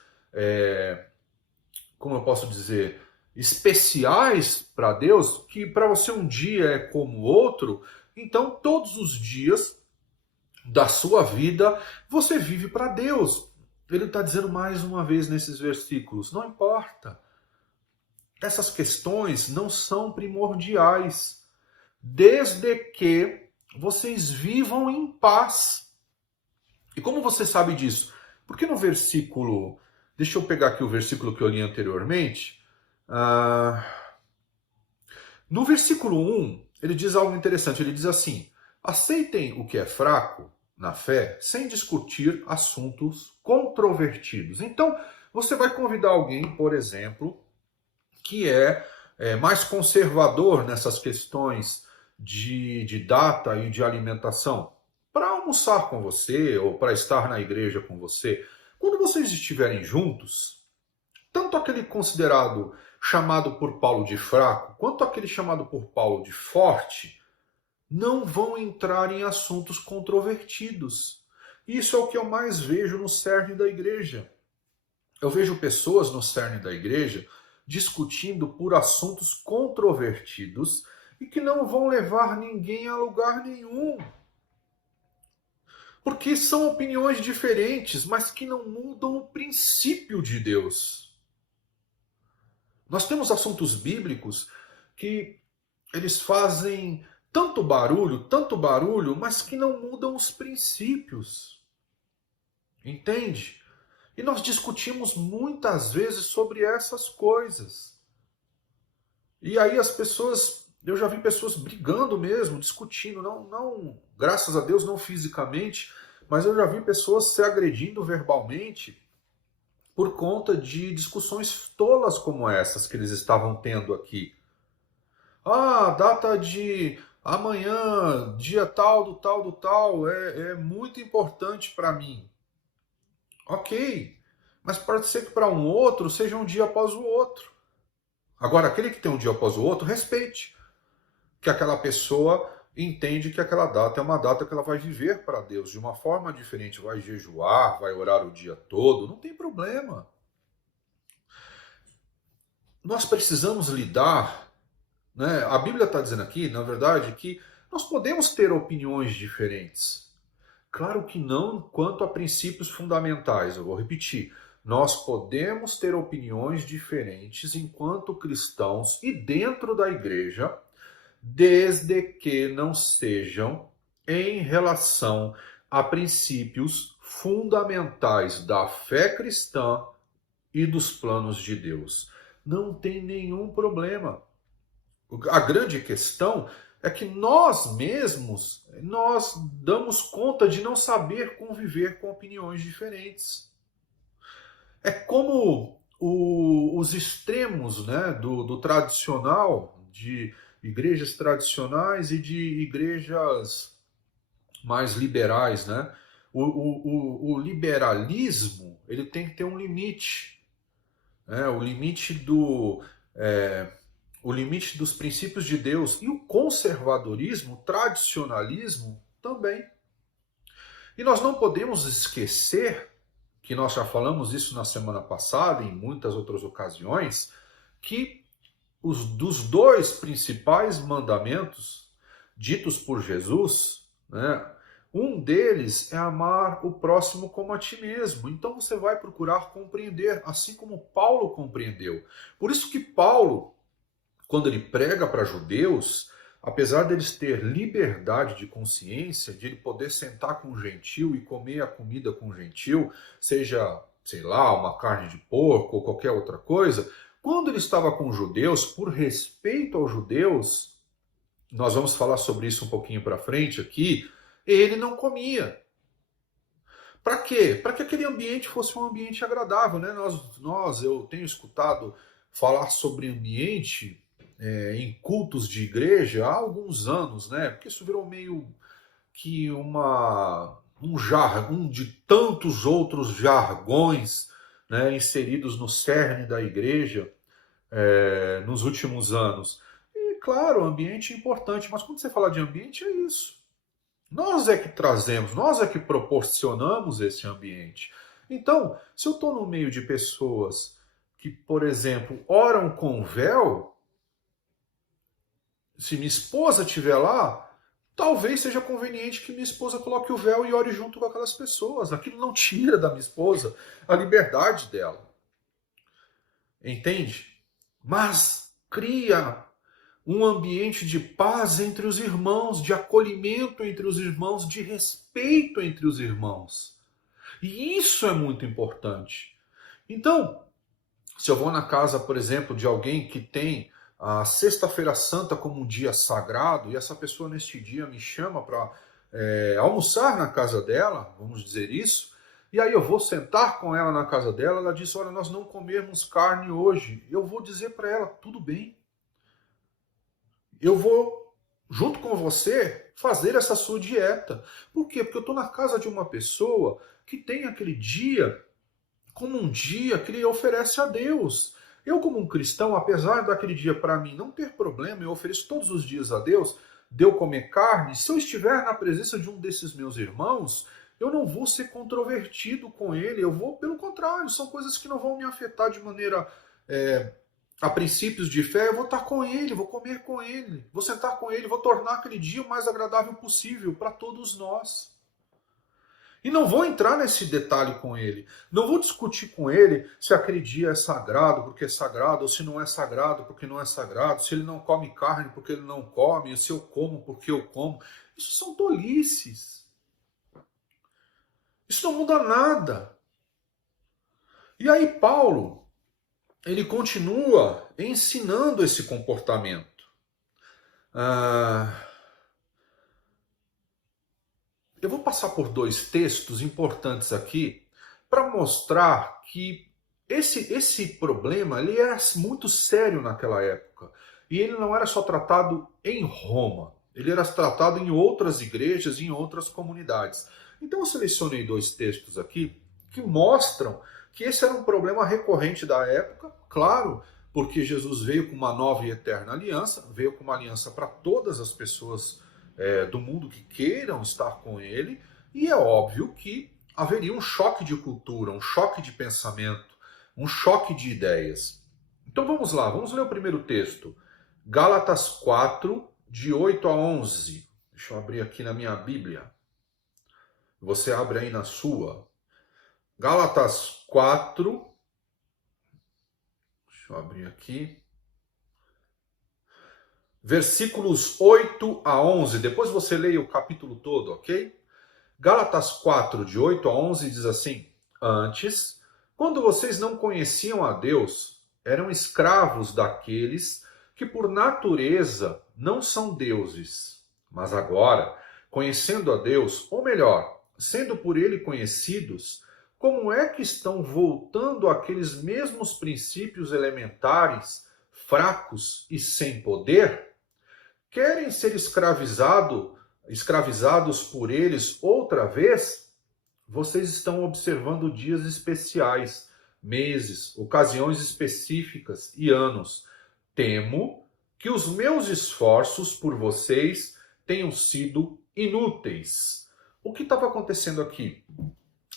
como eu posso dizer, especiais para Deus, que para você um dia é como outro, então todos os dias da sua vida você vive para Deus. Ele está dizendo mais uma vez nesses versículos, não importa. Essas questões não são primordiais, desde que vocês vivam em paz. E como você sabe disso? Porque no versículo, deixa eu pegar aqui o versículo que eu li anteriormente. No versículo 1, ele diz algo interessante. Ele diz assim: aceitem o que é fraco na fé sem discutir assuntos controvertidos. Então, você vai convidar alguém, por exemplo, que é mais conservador nessas questões de data e de alimentação, para almoçar com você ou para estar na igreja com você. Quando vocês estiverem juntos, tanto aquele considerado chamado por Paulo de fraco, quanto aquele chamado por Paulo de forte, não vão entrar em assuntos controvertidos. Isso é o que eu mais vejo no cerne da igreja. Eu vejo pessoas no cerne da igreja discutindo por assuntos controvertidos e que não vão levar ninguém a lugar nenhum. Porque são opiniões diferentes, mas que não mudam o princípio de Deus. Nós temos assuntos bíblicos que eles fazem tanto barulho, mas que não mudam os princípios. Entende? E nós discutimos muitas vezes sobre essas coisas. E aí as pessoas, eu já vi pessoas brigando mesmo, discutindo, não, graças a Deus não fisicamente, mas eu já vi pessoas se agredindo verbalmente por conta de discussões tolas como essas que eles estavam tendo aqui. Data de amanhã, dia tal, do tal, é muito importante para mim. Ok, mas pode ser que para um outro seja um dia após o outro. Agora, aquele que tem um dia após o outro, respeite. Que aquela pessoa entende que aquela data é uma data que ela vai viver para Deus de uma forma diferente. Vai jejuar, vai orar o dia todo, não tem problema. Nós precisamos lidar, né? A Bíblia está dizendo aqui, na verdade, que nós podemos ter opiniões diferentes. Claro que não quanto a princípios fundamentais, eu vou repetir. Nós podemos ter opiniões diferentes enquanto cristãos e dentro da igreja, desde que não sejam em relação a princípios fundamentais da fé cristã e dos planos de Deus. Não tem nenhum problema. A grande questão é que nós mesmos, nós damos conta de não saber conviver com opiniões diferentes. É como os extremos, né, do tradicional, de igrejas tradicionais e de igrejas mais liberais, né? O liberalismo, ele tem que ter um limite, né? O limite dos princípios de Deus. E o conservadorismo, o tradicionalismo também. E nós não podemos esquecer, que nós já falamos isso na semana passada e em muitas outras ocasiões, que dos dois principais mandamentos ditos por Jesus, né, um deles é amar o próximo como a ti mesmo. Então você vai procurar compreender, assim como Paulo compreendeu. Por isso que Paulo, quando ele prega para judeus, apesar deles ter liberdade de consciência, de ele poder sentar com um gentil e comer a comida com um gentil, seja, sei lá, uma carne de porco ou qualquer outra coisa, quando ele estava com judeus, por respeito aos judeus, nós vamos falar sobre isso um pouquinho para frente aqui, ele não comia. Para quê? Para que aquele ambiente fosse um ambiente agradável, né? Eu tenho escutado falar sobre ambiente em cultos de igreja há alguns anos, né? Porque isso virou meio que um de tantos outros jargões, né, inseridos no cerne da igreja nos últimos anos. E claro, o ambiente é importante, mas quando você fala de ambiente é isso. Nós é que trazemos, nós é que proporcionamos esse ambiente. Então, se eu estou no meio de pessoas que, por exemplo, oram com véu, se minha esposa estiver lá, talvez seja conveniente que minha esposa coloque o véu e ore junto com aquelas pessoas. Aquilo não tira da minha esposa a liberdade dela. Entende? Mas cria um ambiente de paz entre os irmãos, de acolhimento entre os irmãos, de respeito entre os irmãos. E isso é muito importante. Então, se eu vou na casa, por exemplo, de alguém que tem a Sexta-feira Santa como um dia sagrado, e essa pessoa neste dia me chama para almoçar na casa dela, vamos dizer isso, e aí eu vou sentar com ela na casa dela, ela diz, olha, nós não comemos carne hoje. Eu vou dizer para ela, tudo bem. Eu vou, junto com você, fazer essa sua dieta. Por quê? Porque eu estou na casa de uma pessoa que tem aquele dia como um dia que ele oferece a Deus. Eu, como um cristão, apesar daquele dia para mim não ter problema, eu ofereço todos os dias a Deus, de eu comer carne, se eu estiver na presença de um desses meus irmãos, eu não vou ser controvertido com ele, eu vou, pelo contrário, são coisas que não vão me afetar de maneira a princípios de fé, eu vou estar com ele, vou comer com ele, vou sentar com ele, vou tornar aquele dia o mais agradável possível para todos nós. E não vou entrar nesse detalhe com ele. Não vou discutir com ele se aquele dia é sagrado porque é sagrado, ou se não é sagrado porque não é sagrado, se ele não come carne porque ele não come, ou se eu como porque eu como. Isso são tolices. Isso não muda nada. E aí Paulo, ele continua ensinando esse comportamento. Eu vou passar por 2 textos importantes aqui para mostrar que esse problema ele era muito sério naquela época. E ele não era só tratado em Roma, ele era tratado em outras igrejas, em outras comunidades. Então eu selecionei 2 textos aqui que mostram que esse era um problema recorrente da época, claro, porque Jesus veio com uma nova e eterna aliança, veio com uma aliança para todas as pessoas do mundo que queiram estar com ele, e é óbvio que haveria um choque de cultura, um choque de pensamento, um choque de ideias. Então vamos lá, vamos ler o primeiro texto. Gálatas 4, de 8 a 11. Deixa eu abrir aqui na minha Bíblia. Você abre aí na sua. Gálatas 4. Deixa eu abrir aqui. Versículos 8 a 11. Depois você leia o capítulo todo, ok? Gálatas 4, de 8 a 11, diz assim: Antes, quando vocês não conheciam a Deus, eram escravos daqueles que por natureza não são deuses. Mas agora, conhecendo a Deus, ou melhor, sendo por ele conhecidos, como é que estão voltando àqueles mesmos princípios elementares, fracos e sem poder? Querem ser escravizados por eles outra vez? Vocês estão observando dias especiais, meses, ocasiões específicas e anos. Temo que os meus esforços por vocês tenham sido inúteis. O que estava acontecendo aqui?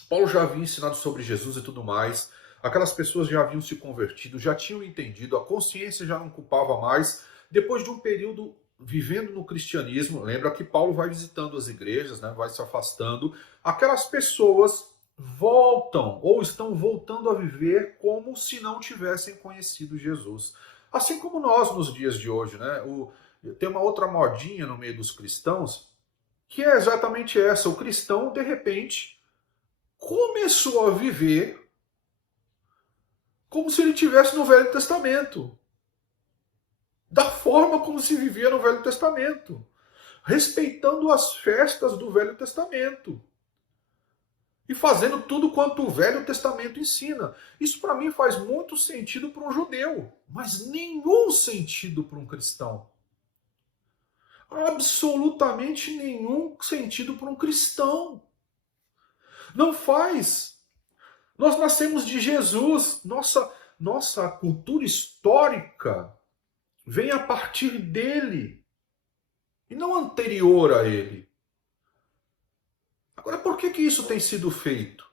Paulo já havia ensinado sobre Jesus e tudo mais. Aquelas pessoas já haviam se convertido, já tinham entendido, a consciência já não culpava mais. Depois de um período vivendo no cristianismo, lembra que Paulo vai visitando as igrejas, né, vai se afastando, aquelas pessoas voltam ou estão voltando a viver como se não tivessem conhecido Jesus. Assim como nós nos dias de hoje, né? Tem uma outra modinha no meio dos cristãos, que é exatamente essa. O cristão, de repente, começou a viver como se ele estivesse no Velho Testamento. Da forma como se vivia no Velho Testamento. Respeitando as festas do Velho Testamento. e fazendo tudo quanto o Velho Testamento ensina. Isso para mim faz muito sentido para um judeu, mas nenhum sentido para um cristão. Absolutamente nenhum sentido para um cristão. Não faz. Nós nascemos de Jesus, nossa cultura histórica vem a partir dele e não anterior a ele. Agora, por que isso tem sido feito?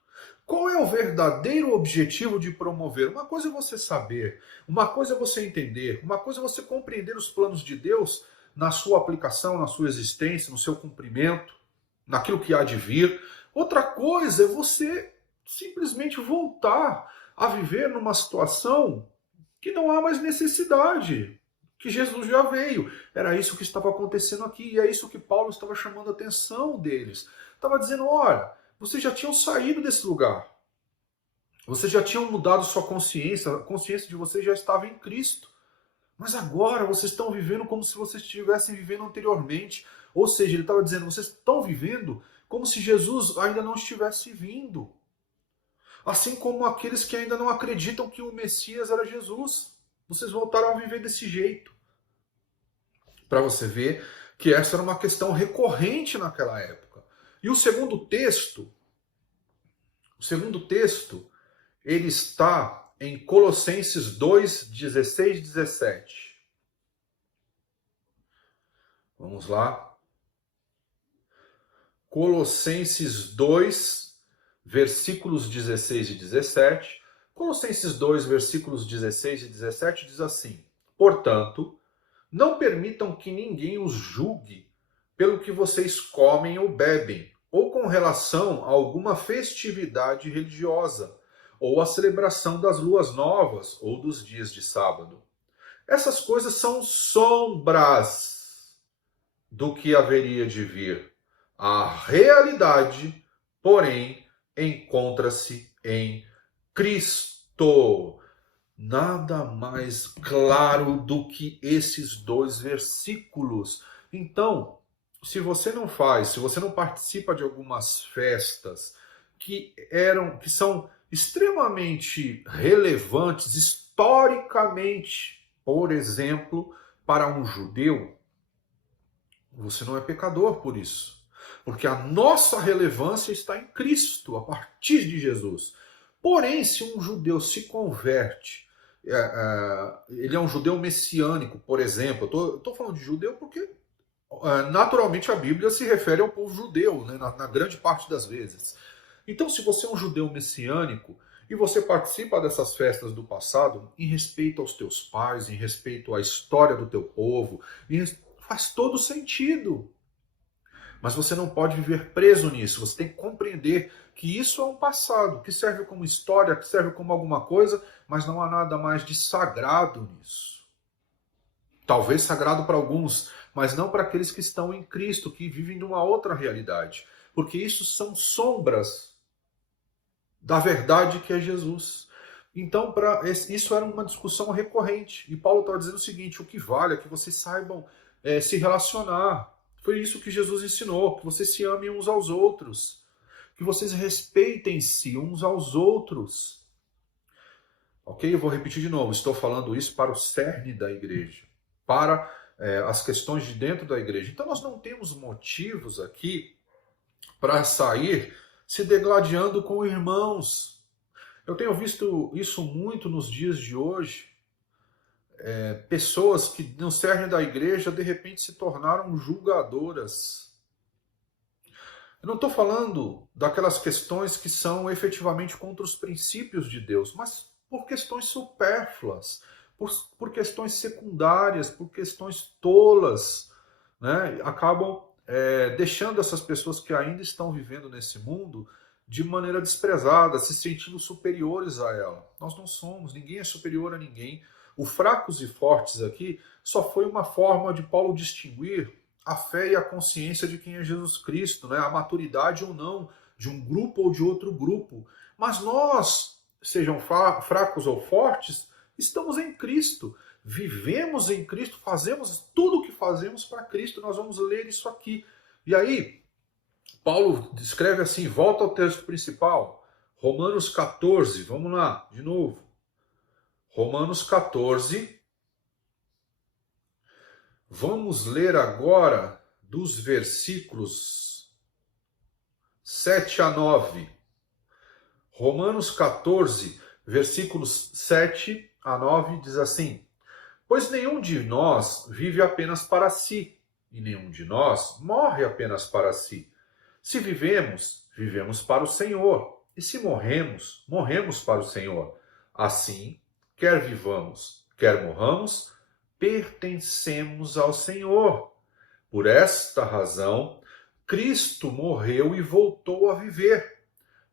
Qual é o verdadeiro objetivo de promover? Uma coisa é você saber, uma coisa é você entender, uma coisa é você compreender os planos de Deus na sua aplicação, na sua existência, no seu cumprimento, naquilo que há de vir. Outra coisa é você simplesmente voltar a viver numa situação que não há mais necessidade, que Jesus já veio. Era isso que estava acontecendo aqui, e é isso que Paulo estava chamando a atenção deles. Estava dizendo, olha, vocês já tinham saído desse lugar. Vocês já tinham mudado sua consciência, a consciência de vocês já estava em Cristo. Mas agora vocês estão vivendo como se vocês estivessem vivendo anteriormente. Ou seja, ele estava dizendo, vocês estão vivendo como se Jesus ainda não estivesse vindo. Assim como aqueles que ainda não acreditam que o Messias era Jesus. Vocês voltaram a viver desse jeito. Para você ver que essa era uma questão recorrente naquela época. E o segundo texto, ele está em Colossenses 2, 16 e 17. Vamos lá. Colossenses 2, versículos 16 e 17. Colossenses 2, versículos 16 e 17 diz assim: portanto, não permitam que ninguém os julgue pelo que vocês comem ou bebem, ou com relação a alguma festividade religiosa, ou a celebração das luas novas, ou dos dias de sábado. Essas coisas são sombras do que haveria de vir. A realidade, porém, encontra-se em Cristo. Nada mais claro do que esses dois versículos. Então, se você não participa de algumas festas que são extremamente relevantes historicamente, por exemplo, para um judeu, você não é pecador por isso. Porque a nossa relevância está em Cristo, a partir de Jesus. Porém, se um judeu se converte, ele é um judeu messiânico, por exemplo, eu estou falando de judeu porque naturalmente a Bíblia se refere ao povo judeu, né, na grande parte das vezes. Então, se você é um judeu messiânico e você participa dessas festas do passado, em respeito aos teus pais, em respeito à história do teu povo, faz todo sentido. Mas você não pode viver preso nisso. Você tem que compreender que isso é um passado, que serve como história, que serve como alguma coisa, mas não há nada mais de sagrado nisso. Talvez sagrado para alguns, mas não para aqueles que estão em Cristo, que vivem numa outra realidade. Porque isso são sombras da verdade que é Jesus. Então, isso era uma discussão recorrente. E Paulo estava dizendo o seguinte: o que vale é que vocês saibam se relacionar. Foi isso que Jesus ensinou, que vocês se amem uns aos outros, que vocês respeitem-se uns aos outros. Ok? Eu vou repetir de novo, estou falando isso para o cerne da igreja, para as questões de dentro da igreja. Então nós não temos motivos aqui para sair se degladiando com irmãos. Eu tenho visto isso muito nos dias de hoje. Pessoas que no cerne da igreja de repente se tornaram julgadoras. Eu não estou falando daquelas questões que são efetivamente contra os princípios de Deus, mas por questões supérfluas, por questões secundárias, por questões tolas, né? Acabam deixando essas pessoas que ainda estão vivendo nesse mundo de maneira desprezada, se sentindo superiores a ela. Nós não somos, ninguém é superior a ninguém. O fracos e fortes aqui só foi uma forma de Paulo distinguir a fé e a consciência de quem é Jesus Cristo, né? A maturidade ou não de um grupo ou de outro grupo. Mas nós, sejam fracos ou fortes, estamos em Cristo, vivemos em Cristo, fazemos tudo o que fazemos para Cristo. Nós vamos ler isso aqui. E aí, Paulo escreve assim, volta ao texto principal, Romanos 14, vamos lá, de novo. Romanos 14, vamos ler agora dos versículos 7 a 9. Romanos 14, versículos 7 a 9 diz assim: Pois nenhum de nós vive apenas para si, e nenhum de nós morre apenas para si. Se vivemos, vivemos para o Senhor, e se morremos, morremos para o Senhor. Assim, quer vivamos, quer morramos, pertencemos ao Senhor. Por esta razão, Cristo morreu e voltou a viver,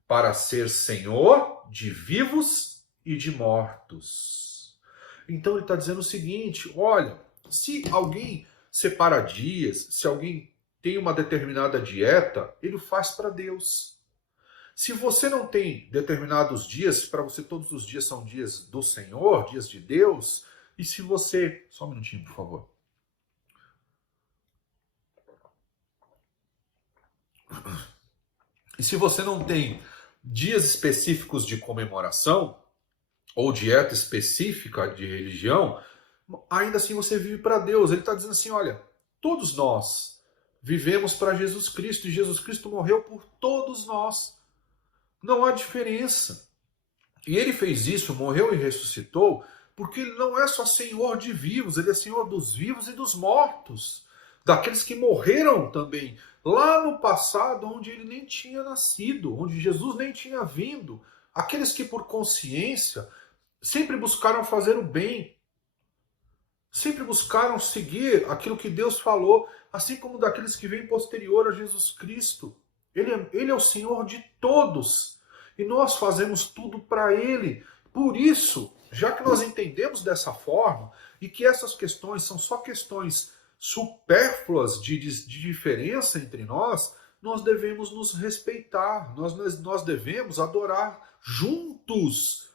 para ser Senhor de vivos e de mortos. Então ele está dizendo o seguinte, olha, se alguém separa dias, se alguém tem uma determinada dieta, ele faz para Deus. Se você não tem determinados dias, para você todos os dias são dias do Senhor, dias de Deus, e se você... Só um minutinho, por favor. E se você não tem dias específicos de comemoração, ou dieta específica de religião, ainda assim você vive para Deus. Ele está dizendo assim, olha, todos nós vivemos para Jesus Cristo, e Jesus Cristo morreu por todos nós. Não há diferença. E ele fez isso, morreu e ressuscitou, porque ele não é só Senhor de vivos, ele é Senhor dos vivos e dos mortos. Daqueles que morreram também, lá no passado, onde ele nem tinha nascido, onde Jesus nem tinha vindo. Aqueles que por consciência sempre buscaram fazer o bem, sempre buscaram seguir aquilo que Deus falou, assim como daqueles que vêm posterior a Jesus Cristo. Ele é o Senhor de todos, e nós fazemos tudo para Ele. Por isso, já que nós entendemos dessa forma, e que essas questões são só questões supérfluas de diferença entre nós devemos nos respeitar, nós devemos adorar juntos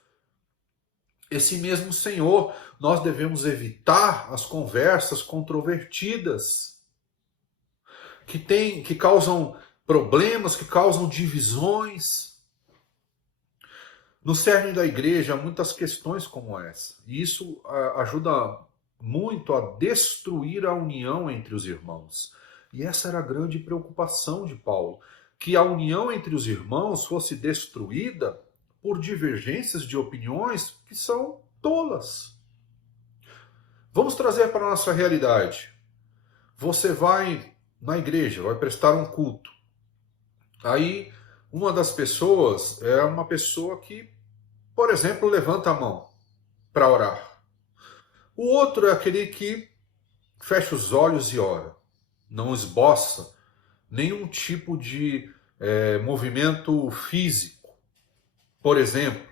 esse mesmo Senhor. Nós devemos evitar as conversas controvertidas, que causam problemas, que causam divisões. No cerne da igreja há muitas questões como essa, e isso ajuda muito a destruir a união entre os irmãos. E essa era a grande preocupação de Paulo, que a união entre os irmãos fosse destruída por divergências de opiniões que são tolas. Vamos trazer para a nossa realidade. Você vai na igreja, vai prestar um culto. Aí, uma das pessoas é uma pessoa que, por exemplo, levanta a mão para orar. O outro é aquele que fecha os olhos e ora. Não esboça nenhum tipo de movimento físico. Por exemplo,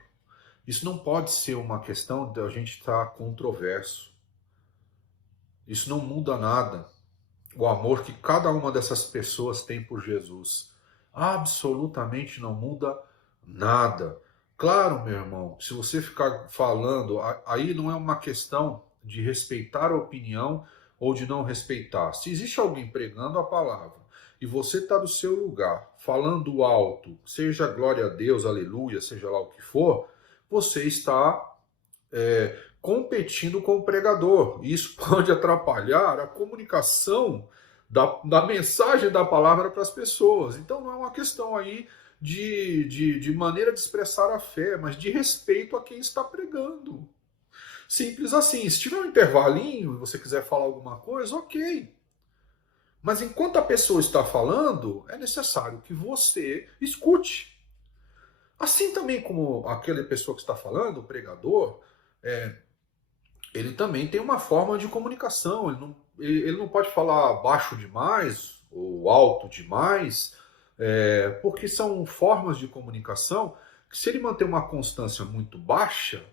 isso não pode ser uma questão de a gente estar controverso. Isso não muda nada. O amor que cada uma dessas pessoas tem por Jesus absolutamente não muda nada. Claro, meu irmão, se você ficar falando, aí não é uma questão de respeitar a opinião ou de não respeitar. Se existe alguém pregando a palavra e você está do seu lugar, falando alto, seja glória a Deus, aleluia, seja lá o que for, você está competindo com o pregador. E isso pode atrapalhar a comunicação da mensagem da palavra para as pessoas. Então não é uma questão aí de maneira de expressar a fé, mas de respeito a quem está pregando. Simples assim. Se tiver um intervalinho e você quiser falar alguma coisa, ok. Mas enquanto a pessoa está falando, é necessário que você escute. Assim também como aquela pessoa que está falando, o pregador, ele também tem uma forma de comunicação. Ele não pode falar baixo demais ou alto demais, porque são formas de comunicação que, se ele manter uma constância muito baixa,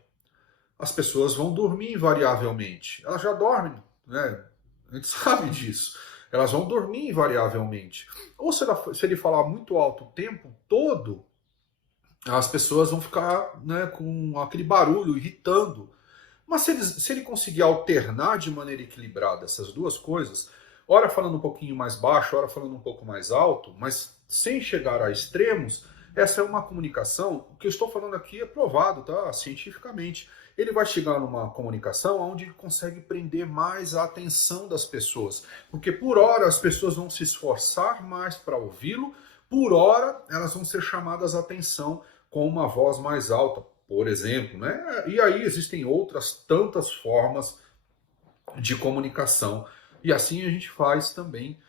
as pessoas vão dormir invariavelmente. Elas já dormem, né? A gente sabe disso. Elas vão dormir invariavelmente. Ou se ele falar muito alto o tempo todo, as pessoas vão ficar, né, com aquele barulho irritando. Mas se ele conseguir alternar de maneira equilibrada essas duas coisas, ora falando um pouquinho mais baixo, ora falando um pouco mais alto, mas sem chegar a extremos, essa é uma comunicação, o que eu estou falando aqui é provado, tá? Cientificamente. Ele vai chegar numa comunicação onde ele consegue prender mais a atenção das pessoas. Porque por hora as pessoas vão se esforçar mais para ouvi-lo, por hora elas vão ser chamadas a atenção com uma voz mais alta, por exemplo, né? E aí existem outras tantas formas de comunicação. E assim a gente faz também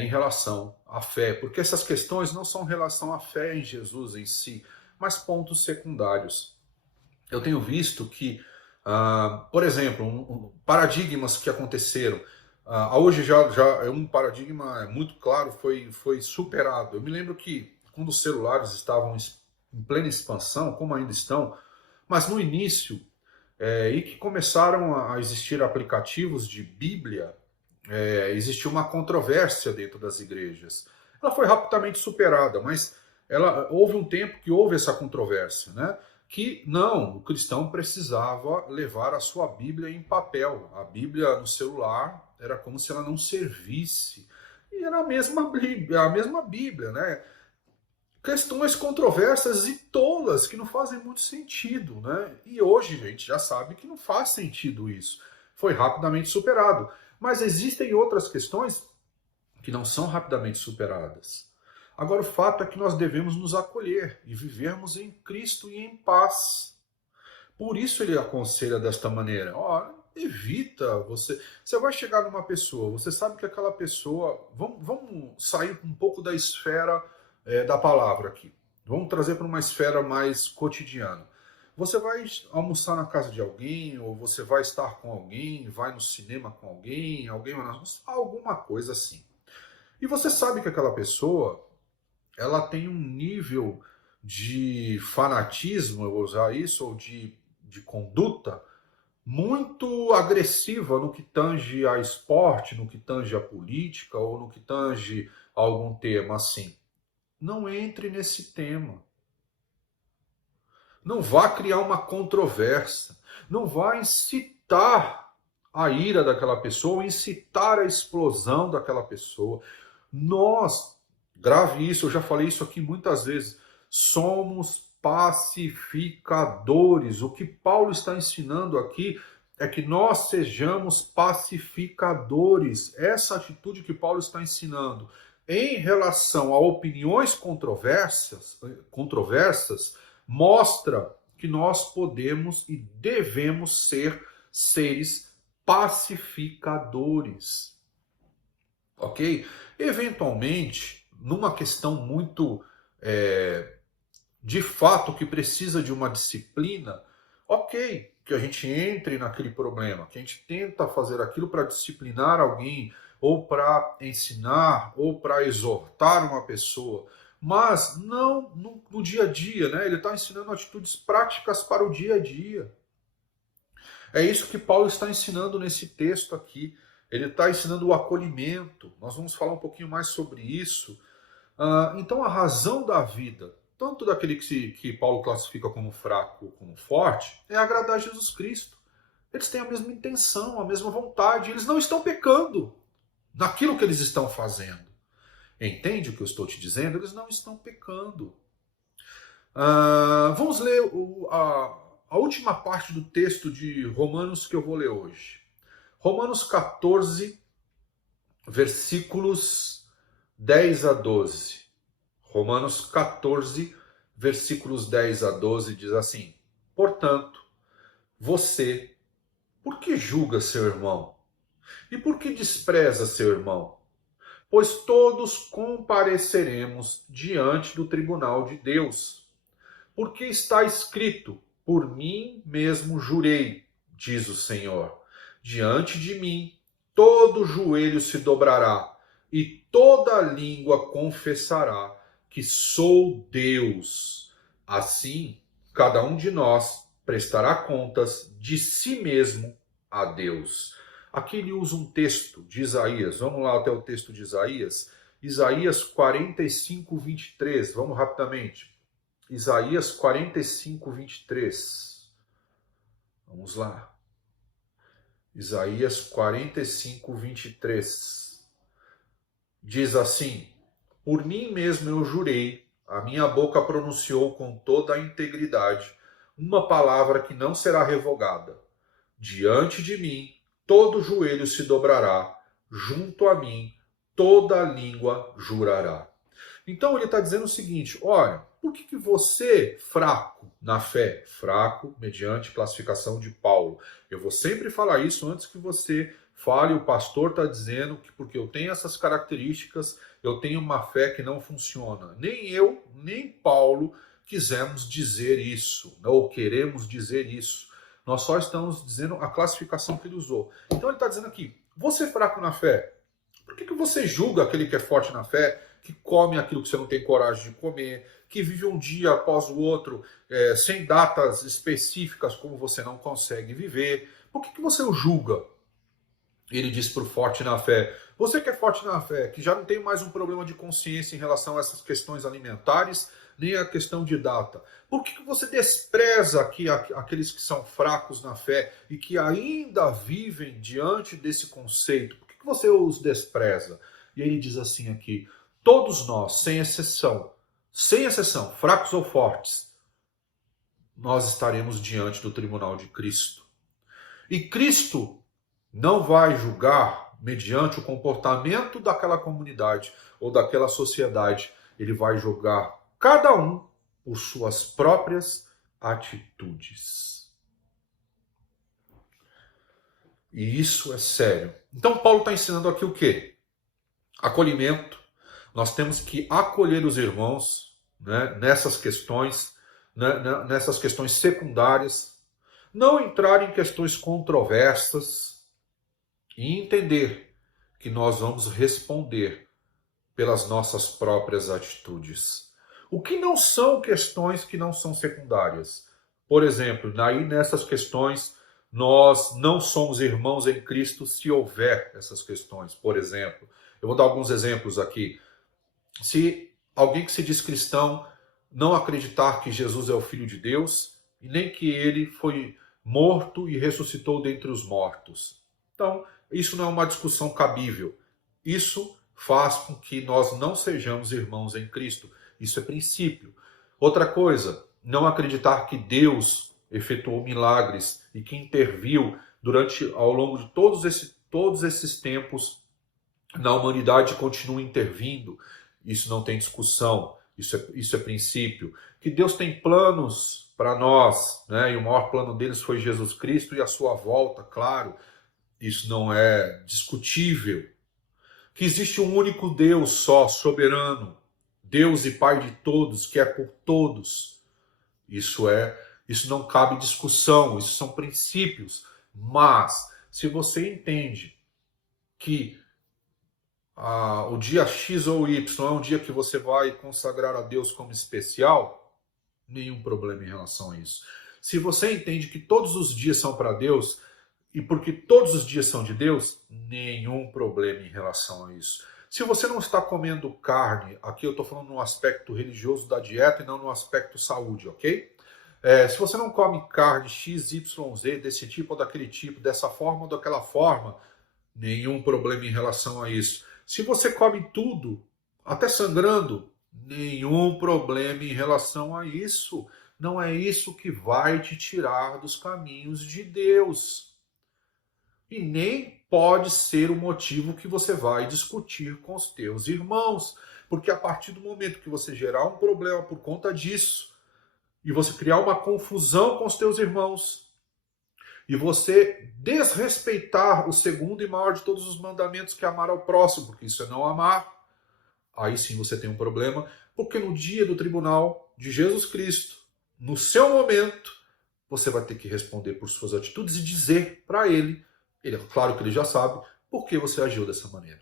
em relação à fé, porque essas questões não são em relação à fé em Jesus em si, mas pontos secundários. Eu tenho visto que, por exemplo, paradigmas que aconteceram, hoje já é um paradigma muito claro, foi superado. Eu me lembro que quando os celulares estavam em plena expansão, como ainda estão, mas no início, e que começaram a existir aplicativos de Bíblia, existiu uma controvérsia dentro das igrejas. Ela foi rapidamente superada, mas houve um tempo que houve essa controvérsia, né? Que não, o cristão precisava levar a sua Bíblia em papel. A Bíblia no celular era como se ela não servisse. E era a mesma Bíblia, né? Questões controversas e tolas que não fazem muito sentido, né? E hoje a gente já sabe que não faz sentido isso. Foi rapidamente superado. Mas existem outras questões que não são rapidamente superadas. Agora, o fato é que nós devemos nos acolher e vivermos em Cristo e em paz. Por isso ele aconselha desta maneira. Evita você. Você vai chegar numa pessoa, você sabe que aquela pessoa. Vamos sair um pouco da esfera da palavra aqui. Vamos trazer para uma esfera mais cotidiana. Você vai almoçar na casa de alguém, ou você vai estar com alguém, vai no cinema com alguém alguma coisa assim. E você sabe que aquela pessoa, ela tem um nível de fanatismo, eu vou usar isso, ou de conduta, muito agressiva no que tange a esporte, no que tange a política, ou no que tange algum tema assim. Não entre nesse tema. Não vá criar uma controvérsia. Não vá incitar a ira daquela pessoa, ou incitar a explosão daquela pessoa. Nós, grave isso, eu já falei isso aqui muitas vezes, somos pacificadores. O que Paulo está ensinando aqui é que nós sejamos pacificadores. Essa atitude que Paulo está ensinando em relação a opiniões controversas, mostra que nós podemos e devemos ser seres pacificadores. Ok? Eventualmente, numa questão muito de fato que precisa de uma disciplina, ok, que a gente entre naquele problema, que a gente tenta fazer aquilo para disciplinar alguém, ou para ensinar, ou para exortar uma pessoa, mas não no dia a dia, né? Ele está ensinando atitudes práticas para o dia a dia. É isso que Paulo está ensinando nesse texto aqui. Ele está ensinando o acolhimento. Nós vamos falar um pouquinho mais sobre isso. Então, a razão da vida, tanto daquele que Paulo classifica como fraco como forte, é agradar Jesus Cristo. Eles têm a mesma intenção, a mesma vontade. Eles não estão pecando naquilo que eles estão fazendo. Entende o que eu estou te dizendo? Eles não estão pecando. Vamos ler a última parte do texto de Romanos que eu vou ler hoje. Romanos 14, versículos 10 a 12. Romanos 14, versículos 10 a 12 diz assim: Portanto, você, por que julga seu irmão? E por que despreza seu irmão? Pois todos compareceremos diante do tribunal de Deus. Porque está escrito, por mim mesmo jurei, diz o Senhor, diante de mim todo joelho se dobrará e toda língua confessará que sou Deus. Assim, cada um de nós prestará contas de si mesmo a Deus. Aqui ele usa um texto de Isaías. Vamos lá até o texto de Isaías. Isaías 45, 23. Vamos rapidamente. Isaías 45, 23. Vamos lá. Isaías 45, 23. Diz assim: por mim mesmo eu jurei, a minha boca pronunciou com toda a integridade uma palavra que não será revogada. Diante de mim, todo joelho se dobrará, junto a mim, toda língua jurará. Então ele está dizendo o seguinte, olha, por que você, fraco na fé, fraco mediante classificação de Paulo, eu vou sempre falar isso antes que você fale, o pastor está dizendo que porque eu tenho essas características, eu tenho uma fé que não funciona. Nem eu, nem Paulo quisemos dizer isso, ou queremos dizer isso. Nós só estamos dizendo a classificação que ele usou. Então ele está dizendo aqui, você fraco na fé, por que você julga aquele que é forte na fé, que come aquilo que você não tem coragem de comer, que vive um dia após o outro, sem datas específicas como você não consegue viver? Por que você o julga? Ele diz para o forte na fé, você que é forte na fé, que já não tem mais um problema de consciência em relação a essas questões alimentares, nem a questão de data. Por que você despreza aqui aqueles que são fracos na fé e que ainda vivem diante desse conceito? Por que você os despreza? E ele diz assim aqui, todos nós, sem exceção, fracos ou fortes, nós estaremos diante do tribunal de Cristo. E Cristo não vai julgar mediante o comportamento daquela comunidade ou daquela sociedade. Ele vai julgar cada um por suas próprias atitudes. E isso é sério. Então Paulo está ensinando aqui o quê? Acolhimento. Nós temos que acolher os irmãos, né, nessas questões secundárias. Não entrar em questões controversas. E entender que nós vamos responder pelas nossas próprias atitudes. O que não são questões que não são secundárias. Por exemplo, nessas questões, nós não somos irmãos em Cristo se houver essas questões. Por exemplo, eu vou dar alguns exemplos aqui. Se alguém que se diz cristão não acreditar que Jesus é o Filho de Deus, e nem que ele foi morto e ressuscitou dentre os mortos. Então, isso não é uma discussão cabível. Isso faz com que nós não sejamos irmãos em Cristo. Isso é princípio. Outra coisa, não acreditar que Deus efetuou milagres e que interviu ao longo de todos esses tempos na humanidade e continua intervindo. Isso não tem discussão. Isso é princípio. Que Deus tem planos para nós, né? E o maior plano deles foi Jesus Cristo e a sua volta, claro. Isso não é discutível. Que existe um único Deus só, soberano, Deus e Pai de todos, que é por todos. Isso não cabe discussão, isso são princípios. Mas, se você entende que o dia X ou Y é um dia que você vai consagrar a Deus como especial, nenhum problema em relação a isso. Se você entende que todos os dias são para Deus, e porque todos os dias são de Deus, nenhum problema em relação a isso. Se você não está comendo carne, aqui eu estou falando no aspecto religioso da dieta e não no aspecto saúde, ok? Se você não come carne X, Y, Z, desse tipo ou daquele tipo, dessa forma ou daquela forma, nenhum problema em relação a isso. Se você come tudo, até sangrando, nenhum problema em relação a isso. Não é isso que vai te tirar dos caminhos de Deus. E nem pode ser o motivo que você vai discutir com os teus irmãos. Porque a partir do momento que você gerar um problema por conta disso, e você criar uma confusão com os teus irmãos, e você desrespeitar o segundo e maior de todos os mandamentos, que é amar ao próximo, porque isso é não amar, aí sim você tem um problema, porque no dia do tribunal de Jesus Cristo, no seu momento, você vai ter que responder por suas atitudes e dizer para ele, claro que ele já sabe, por que você agiu dessa maneira.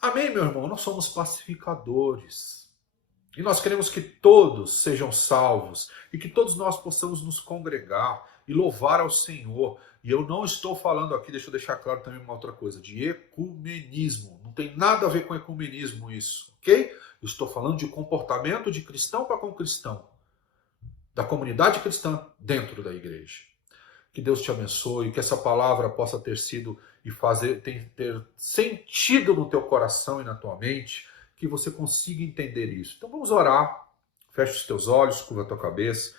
Amém, meu irmão? Nós somos pacificadores. E nós queremos que todos sejam salvos e que todos nós possamos nos congregar e louvar ao Senhor. E eu não estou falando aqui, deixa eu deixar claro também uma outra coisa, de ecumenismo. Não tem nada a ver com ecumenismo isso, ok? Eu estou falando de comportamento de cristão para com cristão, da comunidade cristã dentro da igreja. Que Deus te abençoe, que essa palavra possa ter sido e ter sentido no teu coração e na tua mente, que você consiga entender isso. Então vamos orar. Feche os teus olhos, curva a tua cabeça.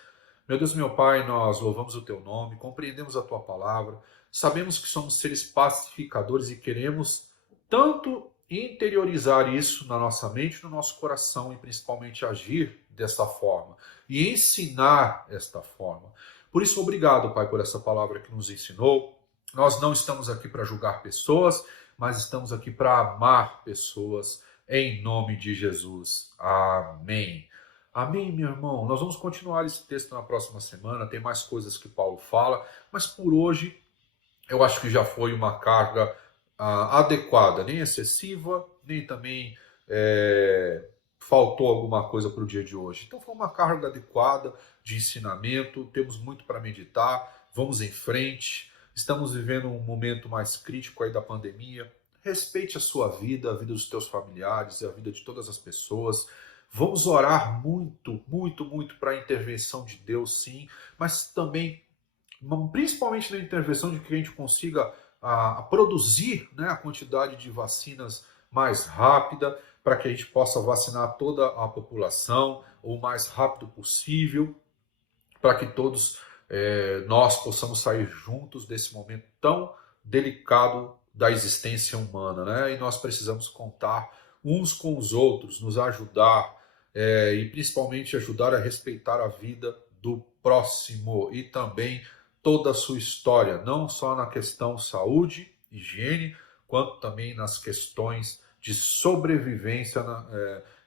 Meu Deus, meu Pai, nós louvamos o teu nome, compreendemos a tua palavra, sabemos que somos seres pacificadores e queremos tanto interiorizar isso na nossa mente, no nosso coração e principalmente agir desta forma e ensinar esta forma. Por isso, obrigado, Pai, por essa palavra que nos ensinou. Nós não estamos aqui para julgar pessoas, mas estamos aqui para amar pessoas em nome de Jesus. Amém. Amém, meu irmão. Nós vamos continuar esse texto na próxima semana, tem mais coisas que Paulo fala, mas por hoje eu acho que já foi uma carga adequada, nem excessiva, nem também faltou alguma coisa para o dia de hoje. Então foi uma carga adequada de ensinamento, temos muito para meditar, vamos em frente, estamos vivendo um momento mais crítico aí da pandemia. Respeite a sua vida, a vida dos teus familiares e a vida de todas as pessoas. Vamos orar muito, muito, muito para a intervenção de Deus, sim, mas também, principalmente na intervenção de que a gente consiga produzir, né, a quantidade de vacinas mais rápida, para que a gente possa vacinar toda a população o mais rápido possível, para que todos nós possamos sair juntos desse momento tão delicado da existência humana, né? E nós precisamos contar uns com os outros, nos ajudar, e principalmente ajudar a respeitar a vida do próximo e também toda a sua história, não só na questão saúde, higiene, quanto também nas questões de sobrevivência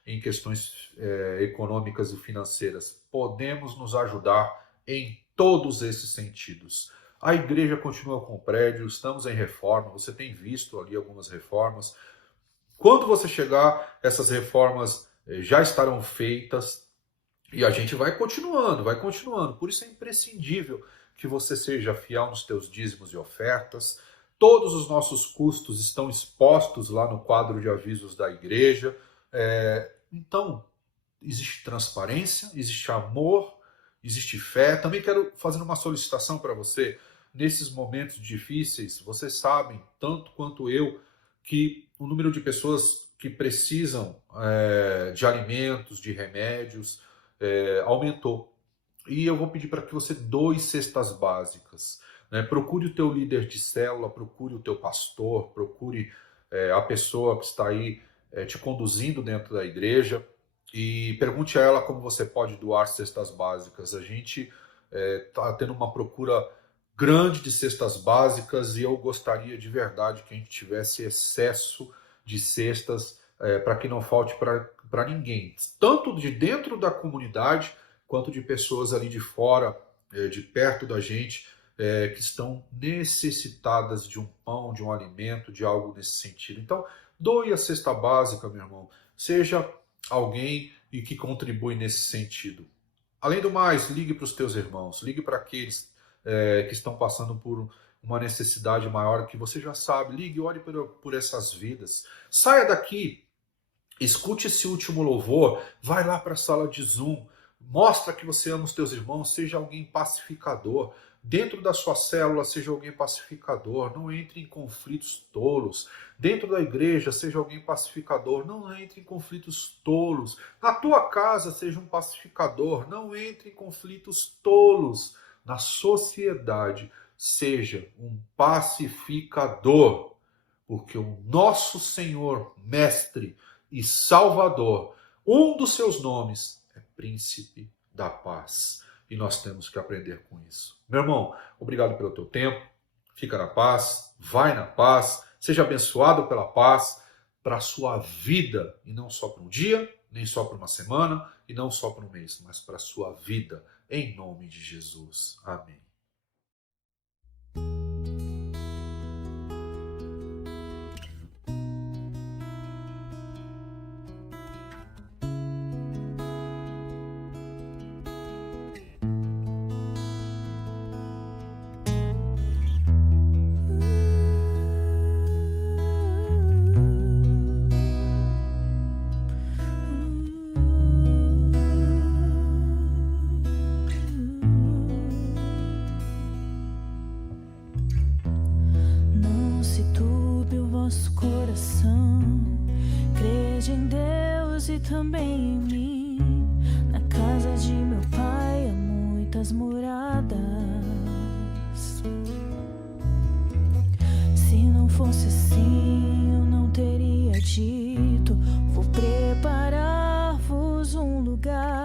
em questões econômicas e financeiras. Podemos nos ajudar em todos esses sentidos. A igreja continua com o prédio, estamos em reforma, você tem visto ali algumas reformas. Quando você chegar, essas reformas já estarão feitas e a gente vai continuando. Por isso é imprescindível que você seja fiel nos teus dízimos e ofertas. Todos os nossos custos estão expostos lá no quadro de avisos da igreja. Então, existe transparência, existe amor, existe fé. Também quero fazer uma solicitação para você. Nesses momentos difíceis, vocês sabem, tanto quanto eu, que o número de pessoas que precisam de alimentos, de remédios, aumentou. E eu vou pedir para que você doe cestas básicas. Né? Procure o teu líder de célula, procure o teu pastor, procure a pessoa que está aí te conduzindo dentro da igreja e pergunte a ela como você pode doar cestas básicas. A gente está tendo uma procura grande de cestas básicas e eu gostaria de verdade que a gente tivesse excesso de cestas para que não falte para ninguém, tanto de dentro da comunidade quanto de pessoas ali de fora, de perto da gente, que estão necessitadas de um pão, de um alimento, de algo nesse sentido. Então, doe a cesta básica, meu irmão, seja alguém e que contribui nesse sentido. Além do mais, ligue para os teus irmãos, ligue para aqueles que estão passando por uma necessidade maior que você já sabe. Ligue, ore por essas vidas. Saia daqui, escute esse último louvor, vai lá para a sala de Zoom, mostra que você ama os teus irmãos, seja alguém pacificador. Dentro da sua célula, seja alguém pacificador, não entre em conflitos tolos. Dentro da igreja, seja alguém pacificador, não entre em conflitos tolos. Na tua casa, seja um pacificador, não entre em conflitos tolos. Na sociedade, seja um pacificador, porque o nosso Senhor, Mestre e Salvador, um dos seus nomes é Príncipe da Paz. E nós temos que aprender com isso. Meu irmão, obrigado pelo teu tempo, fica na paz, vai na paz, seja abençoado pela paz para a sua vida, e não só para um dia, nem só para uma semana, e não só para um mês, mas para a sua vida, em nome de Jesus. Amém. vossas moradas. Se não fosse assim, eu não teria dito: vou preparar-vos um lugar.